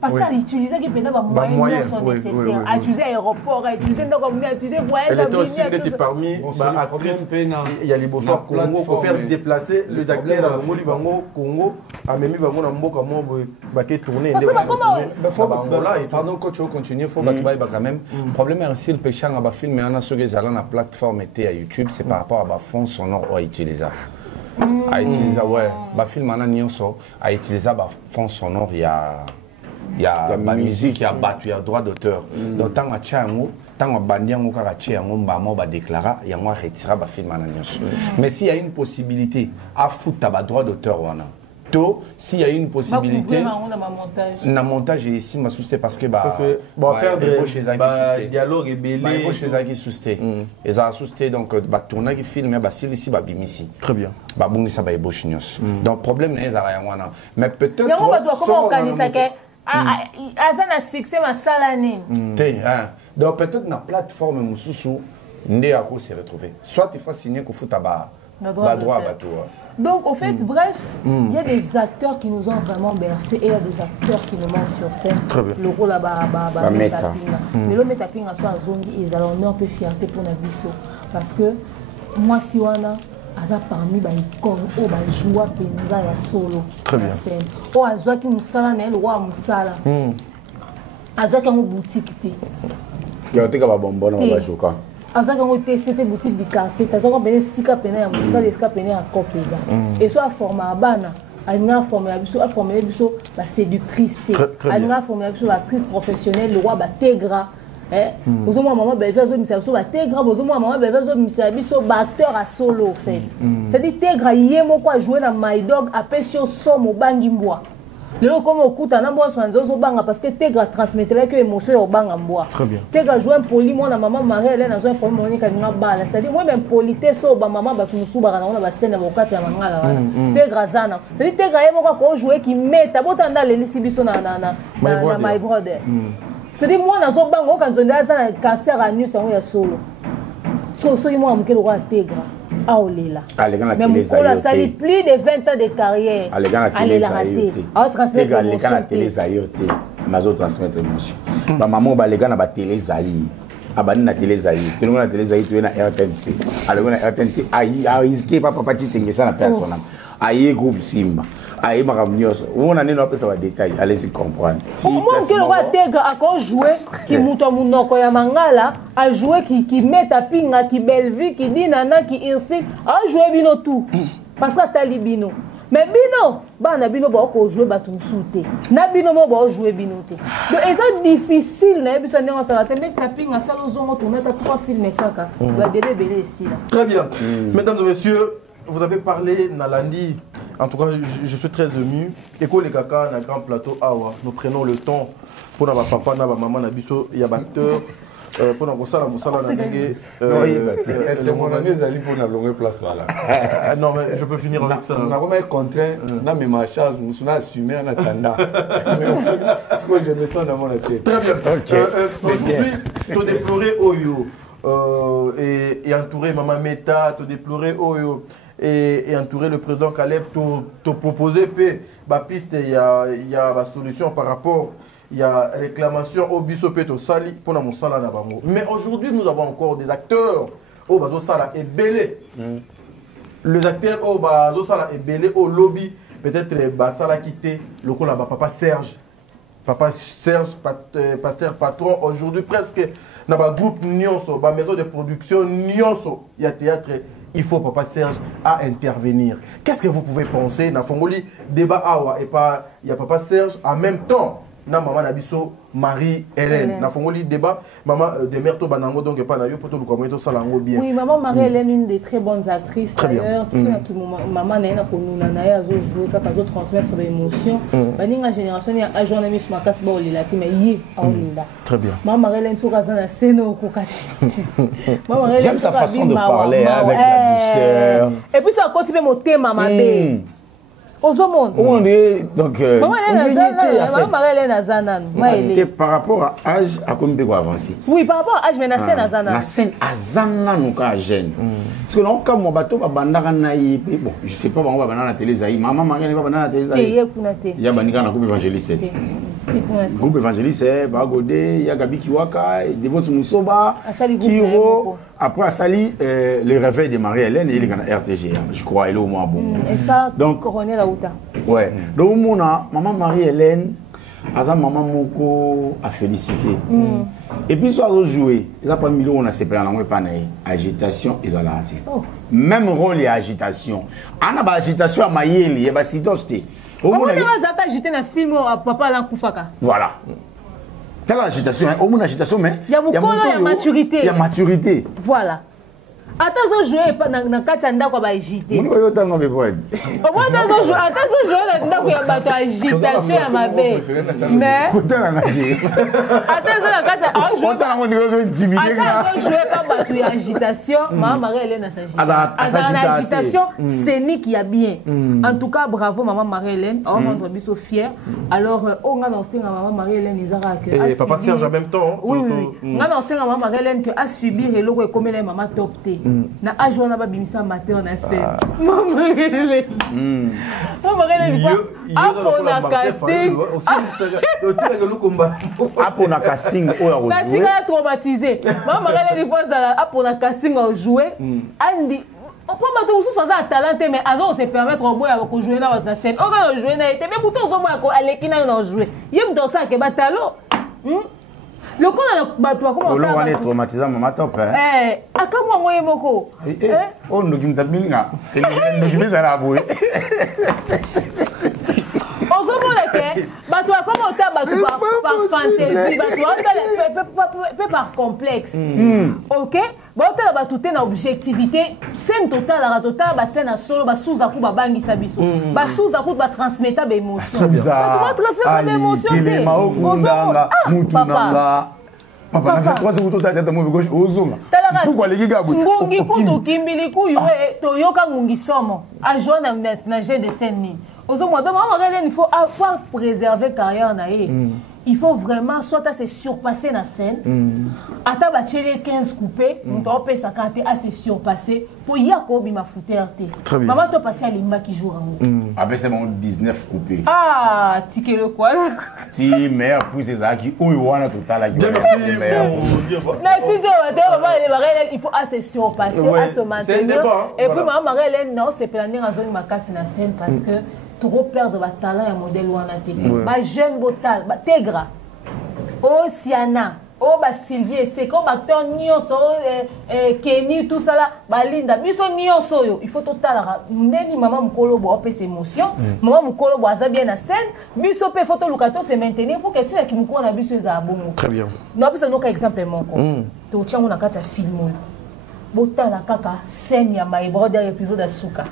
parce qu'elle utilisait qui peut-être ba moyens sont nécessaires à utiliser aéroport à utiliser donc comme à utiliser voyage à aussi était parmi ba actrices il y a les besoins Congo pour faire déplacer les acteurs à Moli Bango Congo a même bango na mboka mo ba ke tourner parce que comment pardon coach on continue faut ba ba quand même problème est si le péchanga ba film sur les la plateforme était à YouTube, c'est par rapport à ma fond sonore ou à utiliser. a utilisé ouais ba film ana nyonso a utilisé ba fond sonore il y a la musique il y a battu il y a droit d'auteur donc tant a chango tant a bandi yango kaka tie yango mbamo ba déclara yango retira ba film ana nyonso mais s'il y a une possibilité à foutre ba droit d'auteur wana s'il y a une possibilité, na montage ici m'a sousté parce que bon perdre dialogue et belé chez qui sousté et ça sousté donc tourner qui film mais si ici ba bimisi très bien ba bungi ça ba ébauche nyos donc problème n'est ça rien wana mais peut-être comment organiser que azana succès ma salane donc peut-être na plateforme mususu ndé à quoi se retrouver soit il faut signer que fout ba droit à bateau. Donc, au fait, bref, il y a des acteurs qui nous ont vraiment bercé et il y a des acteurs qui nous manquent sur scène. Très bien. Le rôle là-bas, mais le metaping à soi, Zongi, ils ont un peu fierté pour Nabiso. Parce que moi, si on a parmi les icônes, on va jouer Penza et solo. Très bien. On a joué qui Moussala, le roi Moussala. On a joué qui a une boutique. Il y a un bonbon, on va jouer. Aza quand on c'était boutique du quartier, t'as encore besoin sika pena ya musa des sika pena ya kopeza. Et soit forma bana, anga former biso la séductrice, anga former biso l'actrice professionnelle, le roi ba tegra. Bozo moi maman belle zo misa biso ba tegra, bozo moi maman belle zo misa biso ba acteur à solo en fait. C'est-à-dire tegra yemo quoi jouer na My Dog a pesio somo bangi mbwa. Lelo comme okuta na mboa swanzo zo banga parce que tegra transmettre que émotion au banga mboa. Très bien. Tegra jouer un poli moi na maman Marie-Hélène zo informer monika nga bala, c'est-à-dire moi même politesse so ba maman ba tumusu ba na ba scène ba okati ya mangala wana. Tegra zana. C'est-à-dire tegra yemo ko jouer qui meta botanda lelisi biso na My Brother. C'est-à-dire moi na zo banga okanzonda sana cancer à nu sango ya solo. So moi mukelo kwa tegra. Mais on a sali plus de 20 ans de carrière. Allez la rater. À transmettre l'émotion. Mazo transmettre l'émotion. Ma maman ba les gars na ba télé zaï. Abani na télé zaï. Tu na télé zaï tu na RTNC. Alors na RTNC aïe qui papa pati tengesa na personne. Aïe groupe Simba. Aïe makamnyos. On a neno pesa wa détail. Allez-y comprendre. Moi que le roi Tegra a encore joué qui muto munoko ya mangala a joué qui met à pinga qui belle vie qui dit nana qui insiste a joué bino tout parce que talibino mais bino bana bino ba ko jouer batum souté na bino mo ba jouer bino té donc c'est difficile na biso ndenge ça te met taping à salo zongo tourner ta 3 films kaka va délai belé ici là. Très bien. Mesdames et messieurs, vous avez parlé Nalandi. En tout cas, je suis très ému. Éco les kaka na grand plateau awa. Nous prenons le temps pour na papa na maman na biso ya acteur pour na kosala musala na ndenge c'est mon ami Zali pour na longue place là. Non mais je peux finir avec ça. On a comme contraint na mes marchages, nous sommes assumés en attendant. Ce que je me sens dans mon assiette. Très bien. Aujourd'hui, tu déplorer Oyo et entourer Maman Meta, tu déplorer Oyo et entourer le président Caleb, te proposer la piste, il y a la solution par rapport, il y a réclamation au bisopeto sali pour la monsala na bango. Mais aujourd'hui, nous avons encore des acteurs au bazo sala et belé. Les acteurs au bazo sala et belé au lobby, peut-être basala quitté le coup là papa Serge. Papa Serge, pasteur patron, aujourd'hui presque dans le groupe Nyonso, dans la maison de production Nyonso, il y a théâtre, il faut Papa Serge à intervenir. Qu'est-ce que vous pouvez penser dans Fongoli débat awa et pas il y a Papa Serge en même temps na maman Nabiso Marie-Hélène. Na Fongoli débat maman Demerto Banango donc pas na yo poto lukamoto salango bien. Oui, maman Marie-Hélène une des très bonnes actrices d'ailleurs, qui maman na ko nuna na ya zo jouer ka zo transmettre l'émotion. Baninga génération ya journaliste makasi ba olila ki mais yi aolinda. Très bien. Maman Marie-Hélène soka za na scène ko kati. Maman Marie-Hélène j'aime sa façon de parler avec la douceur. Et puis ça continue mon thème maman aux hommes. Donc, par rapport à âge, à combien de avancer? Oui, par rapport à âge, mais la scène à Zana. La scène à Zana, nous, quand jeune. Parce que là, quand mon bateau va bandana naïf, bon, je sais pas, on va bandana la télé zaï. Maman, maman, va bandana la télé zaï. Il y a bandika dans le groupe évangéliste. Groupe évangéliste, Bagodé, il y a Gabi Kiwaka, Devos Moussoba, Kiro. Après, à Sali, le réveil de Marie-Hélène, il est à RTG, je crois, il est au moins bon. Est-ce que donc, Coronel Aouta? Ouais. Donc, maman Marie-Hélène, Aza maman moko a félicité. Et puis soit jouer, ils ont pas mis on a séparé en langue pas agitation ils ont la même rôle et agitation. On a agitation à Mayeli, il y a si tosté. Au moins on a agité dans film papa là Koufaka. Voilà. Telle agitation, au moins agitation mais il y a maturité. Il y a maturité. Voilà. Attends, jouer pas dans Katanda quoi agité. On va y autant de boîte. Au moins attends, jouer dans quoi bato agitation à ma belle. Mais attends la Katanda, jouer pas bato agitation, maman Marie-Hélène a s'agit. Agitation, c'est ni qui a bien. En tout cas, bravo maman Marie-Hélène, on rendre biso fier. Alors on a annoncé maman Marie-Hélène Isara que et papa Serge en même temps. Oui. On a annoncé maman Marie-Hélène que a subi et logo comme les maman top T. Na ajo na ba bimisa matin on a scène. Maman Hélène. Maman Hélène pour na casting. Le tir que combat. Pour na casting o ya jouer. Na tika traumatisé. Maman Hélène fois za pour na casting au jouer. Andi on peut pas tout ça ça talent mais azo se permettre au boy à jouer na votre scène. On va jouer na été mais bouton zo moi ko alekina na jouer. Yem dans ça que batalo. Le coup on a comment on est traumatisé maman top akamwa moye moko on nous dit tabilinga nous dit ça la boue on se montre que bato comment ta bato par fantaisie bato par complexe OK bato la bato na objectivité scène totale la totale ba scène solo ba sous aku ba bangisa biso ba sous aku ba transmettre ba émotion ba transmettre ba émotion Papa, na fait 3 secondes ta tête mauvais gauche ozonga. Pourquoi les gars ngungi kutu kimbili ku yoe to yoka ngungi somo a jona na jeu de scène ni. Ozonga donc il faut préserver carrière na ye. Il faut vraiment soit à se surpasser la scène. Ata ba tchele 15 coupés, on doit payer sa carte à se surpasser pour yako bima fouterté. Maman to passer à limba qui joue en ah ben c'est mon 19 coupés. Ah, ticket le quoi. Si meilleur pour ces aki ou wana total aki. Merci. Merci il faut à se surpasser, à se maintenir. Et puis maman Marie-Hélène non, c'est planer en zone ma casse na scène parce que trop perdre votre talent et modèle ou en intégré. Ma jeune botal, ma Tegra, oh Siana, oh bah Sylvie, c'est comme acteur Nyonso, Kenny, tout ça là, bah Linda, biso Nyonso yo, il faut total neni maman mukolo bo opé ses émotions, maman mukolo bo aza bien na scène, biso pe photo lukato se maintenir pour que tu qui mukolo na biso za bongo. Très bien. Non parce que nous exemple moko. To tchango na kata film. Botala kaka scène ya my brother épisode asuka.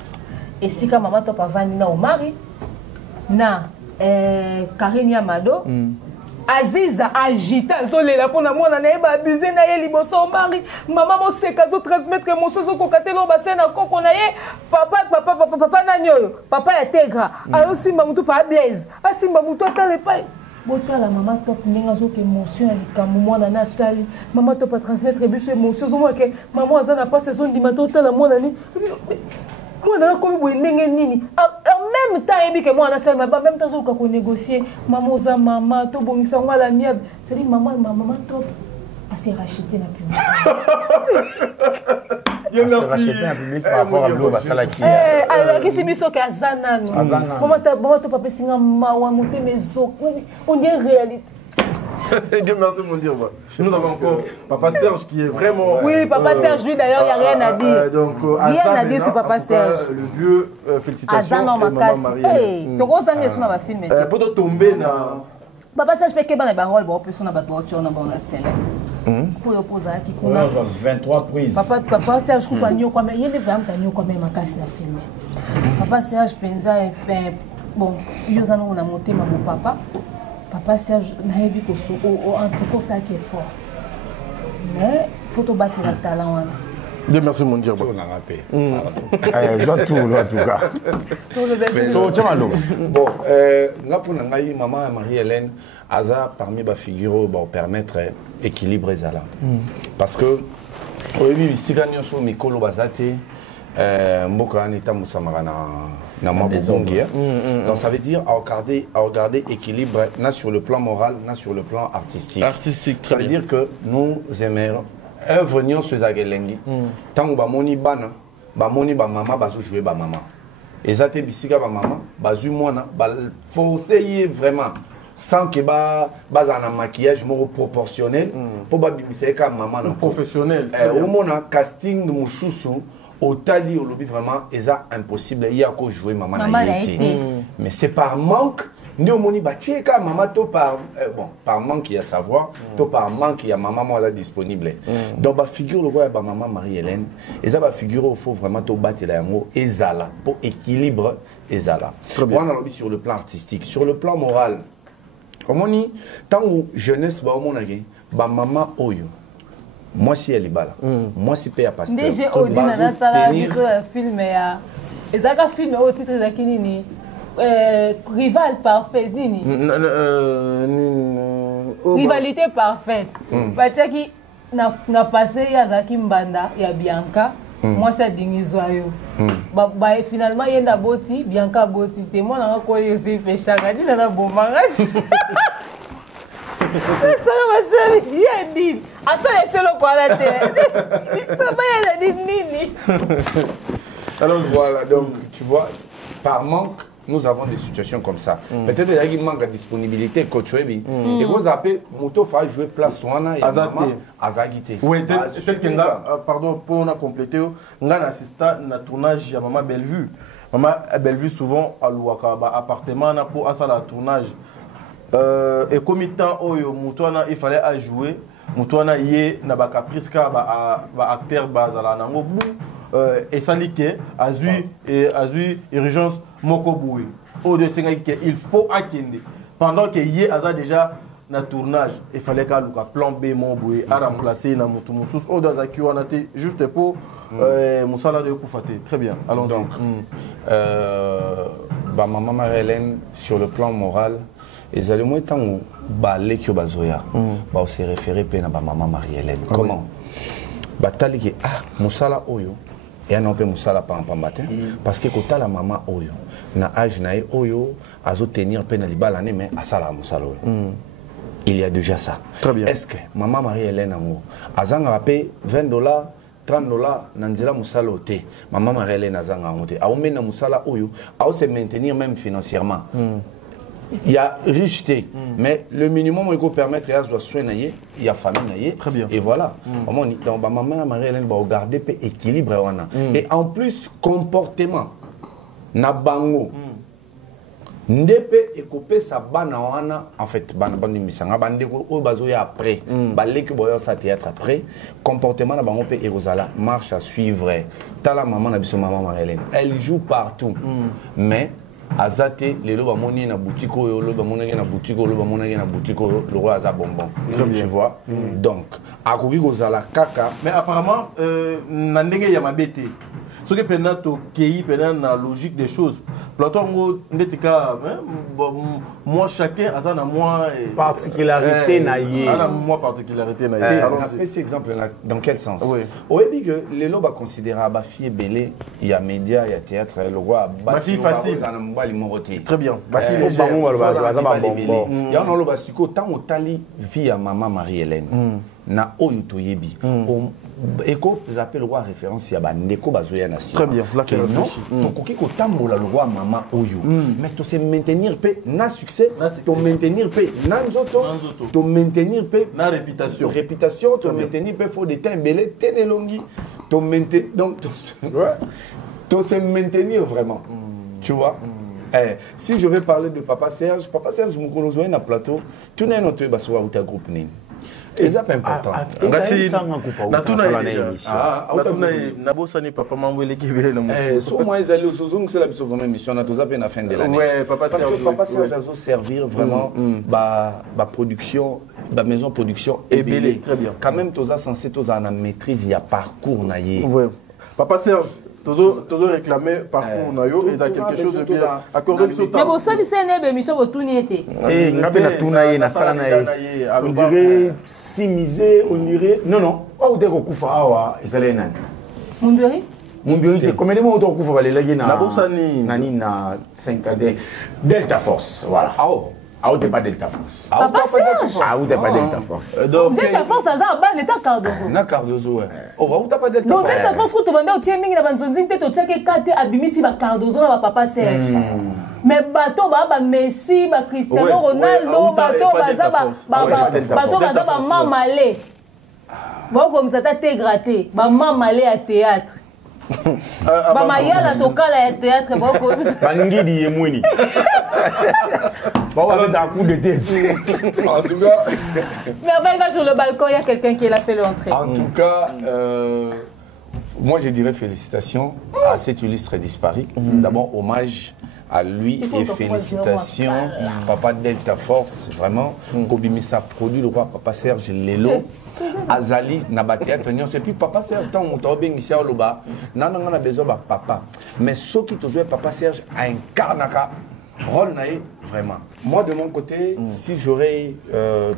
Et si quand maman top avani na Omari na Karine Amado Aziza agita zolela pona mona na eba abuser na ye liboso Omari maman mo seka zo transmettre émotion zo kokatelo basena koko na ye papa na nyoyo papa ya Tegra ayo simba mutu pa Blaise asimba mutu atale pai botala maman top ninga zo ke émotion ya likambo mwana na sali maman top pa transmettre biso émotion zo mo ke maman azana pas saison dimanche tala mwana ni moi na comme boy ndenge nini en même temps ebi que moi na salle en même temps zo ko négocier maman za maman to bongisa ngala miable c'est dit maman top a se racheter na public. Dieu merci. Alors qui c'est biso ka zanano maman to papa singa mawa monter mes os on dit réalité. Dieu merci mon Dieu. Nous avons encore Papa Serge qui est vraiment... Oui, Papa Serge, lui d'ailleurs, il n'y a rien à dire. Donc, rien à dire sur Papa Serge. Le vieux, félicitations. Azan en macasse. Hey, tu vois ça, il y a un film. Pour tomber dans... Papa Serge, je peux que les paroles, bon, personne n'a pas de voiture, on a scène. Pour opposer à qui qu'on a. 23 prises. Papa Serge, je crois qu'il y a même, il y a des femmes qui ont quand même macasse dans le film. Papa Serge, Penza, bon, il y a un monté, mon papa. Papa Serge, en tout cas, ça qui est fort. Mais il faut te battre le talent. Dieu merci mon Dieu. On a raté. Je dois tout cas. Bon, pour maman Marie-Hélène, Aza parmi les figures pour permettre l'équilibre. Parce que, si nous sommes Mikolo Bazate, Mboka Anita Moussamara na mabobongi. Donc ça veut dire à regarder équilibre sur le plan moral, sur le plan artistique. Ça veut dire que nous aimons œuvre nion sur zagelengi. Tant ba moni bana, ba moni ba maman bazu jouer ba maman. Et ça te bisika ba maman, bazu mona, ba forcer vraiment. sans que un maquillage proportionnel pour babimiser comme maman professionnel. Au moment casting de Moussoussou au tali au lobby vraiment c'est impossible il y a qu'à jouer maman mais c'est par manque nous moni bâti comme maman to par bon par manque il y a savoir to par manque il y a maman moi disponible donc ba figure le roi ba maman Marie-Hélène et ça ba figure il faut vraiment to battre la yango ezala pour équilibre ezala on a lobby sur le plan artistique sur le plan moral omoni tant où jeunesse ba omona ba maman oyo moi si elle est bala moi si paye à pasteur déjà au dina sala biso film ya ezaka film au titre zakinini rival parfait nini rivalité parfaite bachaki na passé ya zaki mbanda ya Bianca moi ça dingizwa yo ba finalement yenda boti Bianca boti te moi na ko yesi pechaka dina na bomanga ça va servir il y a dit à ça les seuls quoi la terre ça va y a dit nini alors voilà donc tu vois par manque nous avons des situations comme ça. Peut-être qu'il y a un manque de disponibilité coach et vous appelez moto fa jouer place wana et azagité. Oui, tel que pardon pour on a complété on a assisté na tournage à maman Bellevue. Maman Bellevue souvent à Louaka appartement na pour à ça la tournage. Et comme temps oyo mutwana il fallait à jouer mutwana yé na ba caprice ka ba acteur bazala na ngobu et ça li que azui urgence mokoboui au de il faut akende pendant que yé aza déjà na tournage il fallait qu'à luka plan B mon boui à remplacer na mutu musus au dans aki on a été juste pour musala de kufate très bien allons donc ba maman Marie-Hélène sur le plan moral et allez moi tant ba lekio bazoya ba se référer pe na ba maman Marie-Hélène comment ba tali que musala oyo et on peut musala pa matin parce que quand la maman oyo na âge na oyo azo tenir pe na libala ne mais asala musala oyo il y a déjà ça très bien est-ce que maman Marie-Hélène amour azanga paye $20 $30 nanzela musala ote maman Marie-Hélène azanga ngote a omena musala oyo a se maintenir même financièrement il y a richeté mais le minimum il faut permettre à soit soigner il y a famille très bien et voilà donc maman Marie-Hélène va regarder pe équilibre et en plus comportement na bango ndepe ekopé sa bana wana en fait bana bandi misanga bande ko o bazo ya après baleki boyo sa théâtre après comportement na bango pe erozala marche à suivre tala maman na biso maman Marie-Hélène elle joue partout mais azate lelo ba moni na boutique oyo lo ba moni na boutique oyo lo ba moni na boutique oyo le roi aza bonbon tu vois donc akoki kozala kaka mais apparemment na ndenge ya mabete ce que pendant to kei pendant la logique des choses Platon ndetika moi chacun a na moi particularité na yé moi particularité na yé alors on cet exemple dans quel sens oui dit que les lots va considérer ba fille belé il y a média il y a théâtre le roi basi facile très bien basi bango baza ba bonbon il y a no ba siko tant otali vie à maman Marie-Hélène na oyo toyebi eko appelle le roi référence ya bandeko bazoya na si très bien là c'est réfléchi donc koki ko tambola le roi maman oyo mais to se maintenir pe na succès to maintenir pe na nzoto to maintenir pe na réputation to maintenir pe faut des temps belé tenelongi to maintenir donc to se maintenir vraiment tu vois si je vais parler de Papa Serge mukolo zoya na plateau tout na notre basoa uta groupe nini et ça c'est important nabosani papa mambwele kibele na mo so moi ezali osozong c'est la biso vraiment mission na toza pe na fin de l'année ouais parce que Papa Serge a servir vraiment ba production ba maison production Ebele très bien quand même toza censé toza na maîtrise ya parcours na yé ouais Papa Serge Tozo réclamer parcours na yo et ça quelque chose de bien accordé que mais bon ça c'est une émission botuni été ngabe na tuna na sala na on dirait simisé on dirait non au deko kufa awa ezale nani Mumbiri te combien de mots to kufa balelaki na bosani nani na 5 Delta Force voilà ah, t'es pas Delta Force. Papa Serge. Ah, t'es pas Delta Force. Delta Force, ça a ban l'état Cardozo. Na Cardozo, ouais. Oh, bah, où t'as pas Delta Force. Donc, Delta Force, quand tu vas au Tieming, la banzonzing, t'es au Tsake Kate, abimisi, ba Cardozo, na Papa Serge. mais bato ba Messi ba Cristiano Ronaldo bato baza ba mamalé bon comme ça t'es gratté ba mamalé à théâtre ba mayala tokala ya théâtre bon comme ça bangidi yemweni bon avec un coup de tête En tout cas, mais il va sur le balcon, il y a quelqu'un qui l'a fait l'entrée. En tout cas, moi je dirais félicitations à cet illustre disparu. D'abord, hommage à lui et félicitations, Papa Delta Force, vraiment. Kobimisa produit le roi Papa Serge Lelo, Azali, Nabatéatre, et puis Papa Serge, tant on bien ici à Loba, on a besoin de papa. Mais ce qui te jouait Papa Serge incarne rôle naïe, vraiment. Moi, de mon côté, si j'aurais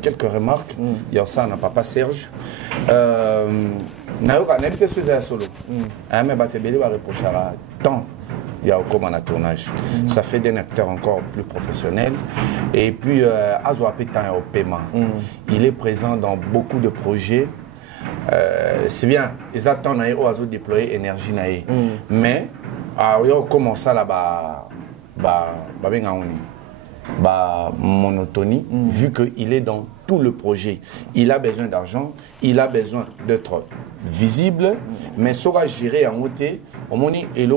quelques remarques, il y a ça, on n'a Papa Serge. Nayoka, n'était pas solo. Mais Batebele va reprocher à tant. Il y a comme un tournage. Ça fait d'un acteur encore plus professionnel. Et puis, Azo Pétan au paiement. Il est présent dans beaucoup de projets. C'est bien, ils attendent à déployer énergie. Mais, on commence là-bas. Monotonie, vu qu'il est dans tout le projet. Il a besoin d'argent, il a besoin d'être visible, mais saura gérer en côté. Au moment où il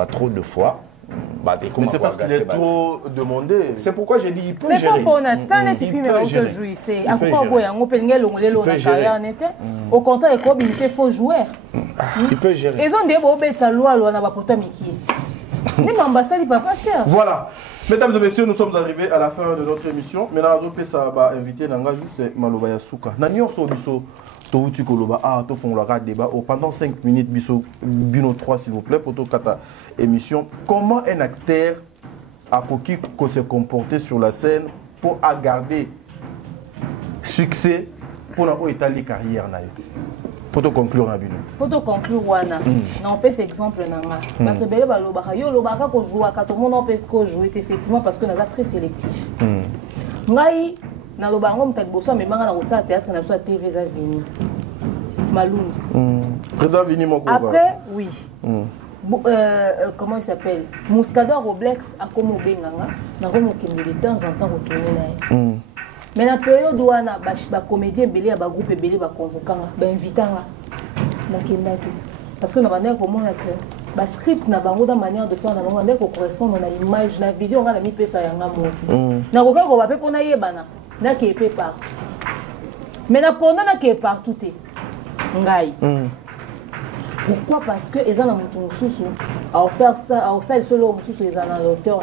a trop de fois. Mais c'est parce qu'il est trop demandé. C'est pourquoi j'ai dit il peut mais gérer. Mais au contraire, il faut jouer. Il peut gérer. Ils ont des bobets de loi, voilà. Mesdames et messieurs, nous sommes arrivés à la fin de notre émission. Maintenant, on va inviter juste Malobaya Souka. Nanyo Sobiso, Touti Koloba, to font le débat. Pendant 5 minutes, Bino 3, s'il vous plaît, pour toute émission. Comment un acteur a pu se comporter sur la scène pour garder succès pour étaler la carrière? Pour te conclure, Nabino. Pour te conclure, Wana, on peut cet exemple. Parce que Bele Balobaka, yo Lobaka ko joue, quand tout le monde peut se jouer effectivement parce que nous sommes très sélectifs. Ngai, na Lobango m'tak bosso, mais manga na rosa théâtre na rosa TV za Vini. Malund. Président Vini Moko. Après, oui. Comment il s'appelle? Mouskador Roblex a comme Benganga, na comme qui de temps en temps retourner là. Mais dans la période où on a des comédiens, des groupes, des convoquants, des invitants, parce que nous avons comment le script n'a pas de manière de faire, nous avons correspond à l'image, la vision, on a mis ça y a un mot. Nous avons fait pour nous bana, n'a qui est partout. Mais na pour nous qui est partout ngai. Pourquoi? Parce que les gens ont offert ça, à ça ils sont là, l'auteur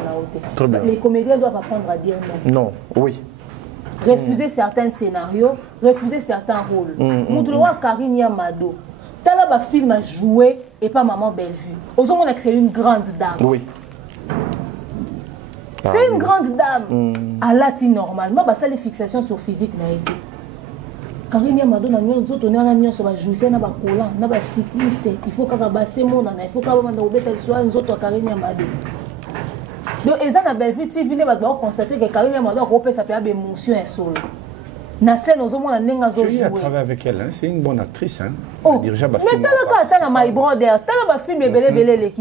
les comédiens doivent apprendre à dire non. Non, oui. Refuser certains scénarios, refuser certains rôles. Moudouloua Karine Yamado, Talaba film a joué et pas Maman Bellevue. Aux hommes, on a que c'est une grande dame. Oui. C'est une grande dame. À latine normalement, ça les fixations sur physique n'a été. Karine Yamado, on a un sur la jouer, on a un collant, on a un cycliste. Il faut qu'à basser mon il faut qu'à soit nous autres Karine Yamado. Donc, ils ont Bellevue, si vous venez constater que Karine Yamado a repéré sa période d'émotion et solo. Na scène, nous avons j'ai travaillé avec elle, c'est une bonne actrice. Oh, mais t'as My Brother, t'as un film belé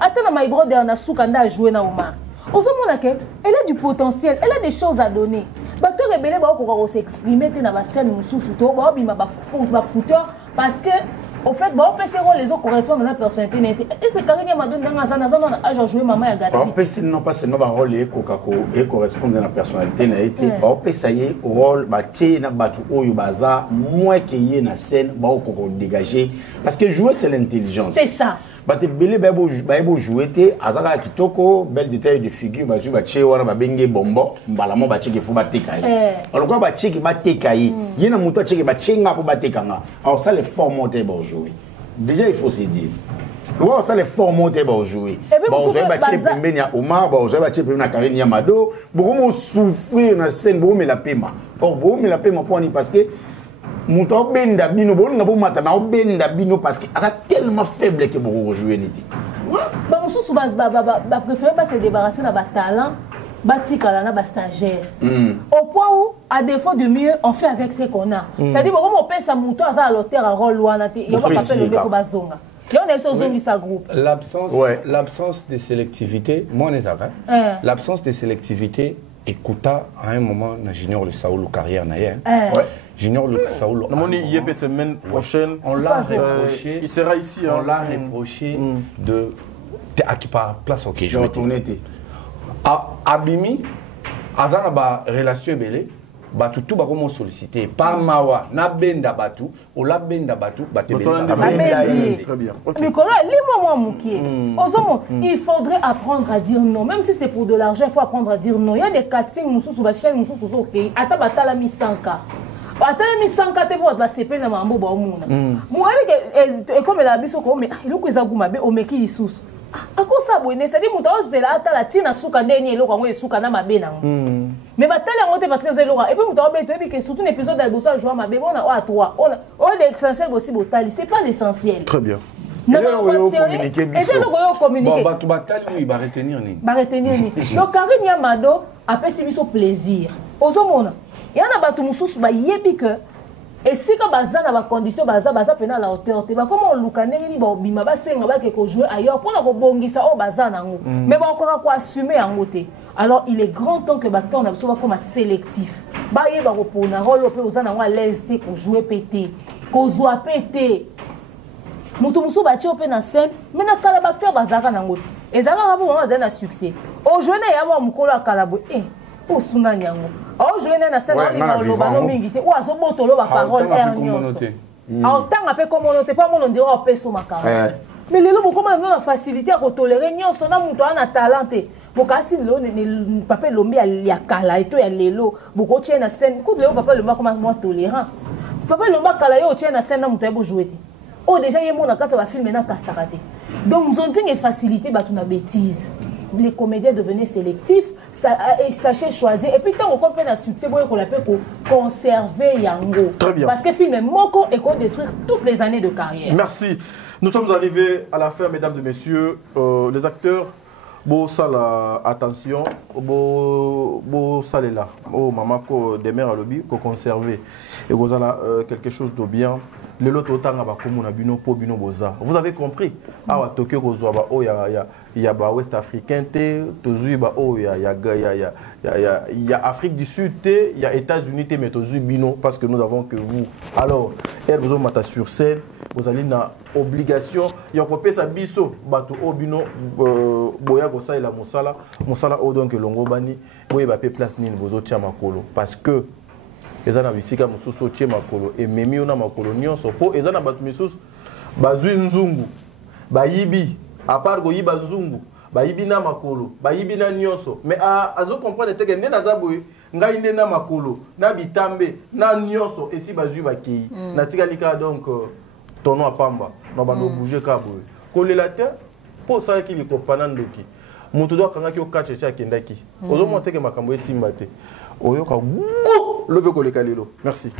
attends My Brother, na soukanda a joué na Oma. Aux hommes, elle a du potentiel, elle a des choses à donner. Bacteur et belé, on s'exprimer dans la scène, nous sous-souto, fouteur, parce que. Au fait, on peut se les autres correspondent à la personnalité. Et c'est Karine Yamado dans a joué maman à Gati. On peut non pas seulement un rôle et correspondre à la personnalité. On peut essayer rôle bâti na batu oyo baza moins qu'il y ait na scène ba ko dégager parce que jouer c'est l'intelligence. C'est ça. Bate belé ba bo jouer te azaka kitoko belle détail de figure ba jouer ba che wana ba benge bombo mbala mo ba cheke fu ba tekai. Alors quoi ba cheke ba tekai yena muto cheke ba chenga po ba tekanga. Alors ça les formes te ba jouer. Déjà il faut se dire. Ouais, ça les formes te ba jouer. Bon, vous avez ba cheke pembeni ya Omar, ba vous avez ba cheke pembeni na Karine Yamado, beaucoup souffrir na scène, beaucoup me la paiement. Or beaucoup me la paiement parce que Mouton benda bino bon nga bon mata na benda bino parce que a tellement faible que beaucoup jouer n'était. Voilà. Ba musu sous base ba préférer pas se débarrasser na ba talent, ba tikala na ba stagiaire. Au point où à défaut de mieux on fait avec ce qu'on a. C'est-à-dire comment on pèse sa mouton à l'auteur à rôle wana te, il va pas faire le mec ba zonga. L'absence de sélectivité, moi, l'absence de sélectivité, écouta à un moment, Junior le Saoulou carrière naïe. Junior le Saoulou. La semaine prochaine, on l'a reproché. Il sera ici. On l'a reproché de qui par place ok je vais Abimi azana ba relation belé batu tout ba comment solliciter par mawa na benda batu o la benda batu bate très bien. Mais comment les moments il faudrait apprendre à dire non, même si c'est pour de l'argent, il faut apprendre à dire non. Il y a des castings musu sur la chaîne musu sur OK ata batala mi 100K. Atala mi 100K te bo ba sepe na mambo ba omuna. Moi et comme la biso ko mais il ko ezaguma be o meki isusu. Akosa boine c'est dit muta ozela atala tina suka ndeni eloko ngo esuka na mabe nango. Mais batala ngote parce que zelora et puis muta obeto et que surtout un épisode de bossa joie mabe bona o à 3. On l'essentiel aussi botali, c'est pas l'essentiel. Très bien. Non, communiquer. Et c'est le communiquer. Bon, tu batali oui, va retenir ni. Va retenir ni. Donc Karine Yamado a fait ce plaisir. Ozomona. Il y en a batu mususu ba yebi que et si quand baza na ba condition baza pena la hauteur te ba comment lukane ni ba bima ba senga ba ke ko jouer ailleurs pour na ko bongisa o baza nango mais ba encore ko assumer en côté. Alors il est grand temps que baton na so ba comme sélectif ba ye ba ko pona rolo pe oza nango à l'aise te ko jouer pété ko zoa pété mutu musu ba ti open na scène mais na kala bacteur bazaka nango ti ezaka ba bon za na succès o jeune ya ba mukolo akala bo o suna nyango o jeune na scène on lo ba no mingi te o azo botolo ba parole nyonso autant appelé communauté pas mon on dirait au peso makara mais lelo beaucoup même na facilité à tolérer nyonso na mutu ana talenté bokasi lo ne papa lombi ya kala eto ya lelo boko tie na scène coup de lelo papa lomba comme moi tolérant papa lomba kala yo tie na scène na mutu ya bo jouer te oh déjà il y a mon akata va filmer na castarate donc nous on dit une facilité ba tuna bêtise les comédiens devenaient sélectifs et sachez choisir et puis tant qu'on comprend un succès bon qu'on l'appelle conserver yango parce que film moko et qu'on détruire toutes les années de carrière. Merci. Nous sommes arrivés à la fin, mesdames et messieurs. Les acteurs, bon ça la attention, bon ça là, oh maman ko des mères à lobby ko conserver et vous avez quelque chose de bien. Le lot autant ba comme on a bino po bino boza. Vous avez compris? Ah wa Tokyo ko zo ba oh ya ba West africain te tozu ba oh ya Afrique du Sud te ya États-Unis te mais tozu bino parce que nous avons que vous. Alors elle vous mata sur scène, vous allez na obligation ya ko pesa biso bato obino boya ko sa ila musala o donc longo bani boye ba pe place nini bozo tia makolo parce que ezana bisika mususu tie makolo et memi ona makolo nyonso po ezana batu misusu bazwi nzungu bayibi à part go yiba nzungu bayibi na makolo bayibi na nyonso mais azo comprendre te que ndena zaboy ngai ndena makolo na bitambe na nyonso et si bazwi bakei na tikalika donc tono apamba no bando bouger ka boy kolela te po ça qui liko panandoki mutu do kanga ki okache cha kendaki ozo monter que makambo esimba te oyoka lobe koleka lelo. Merci.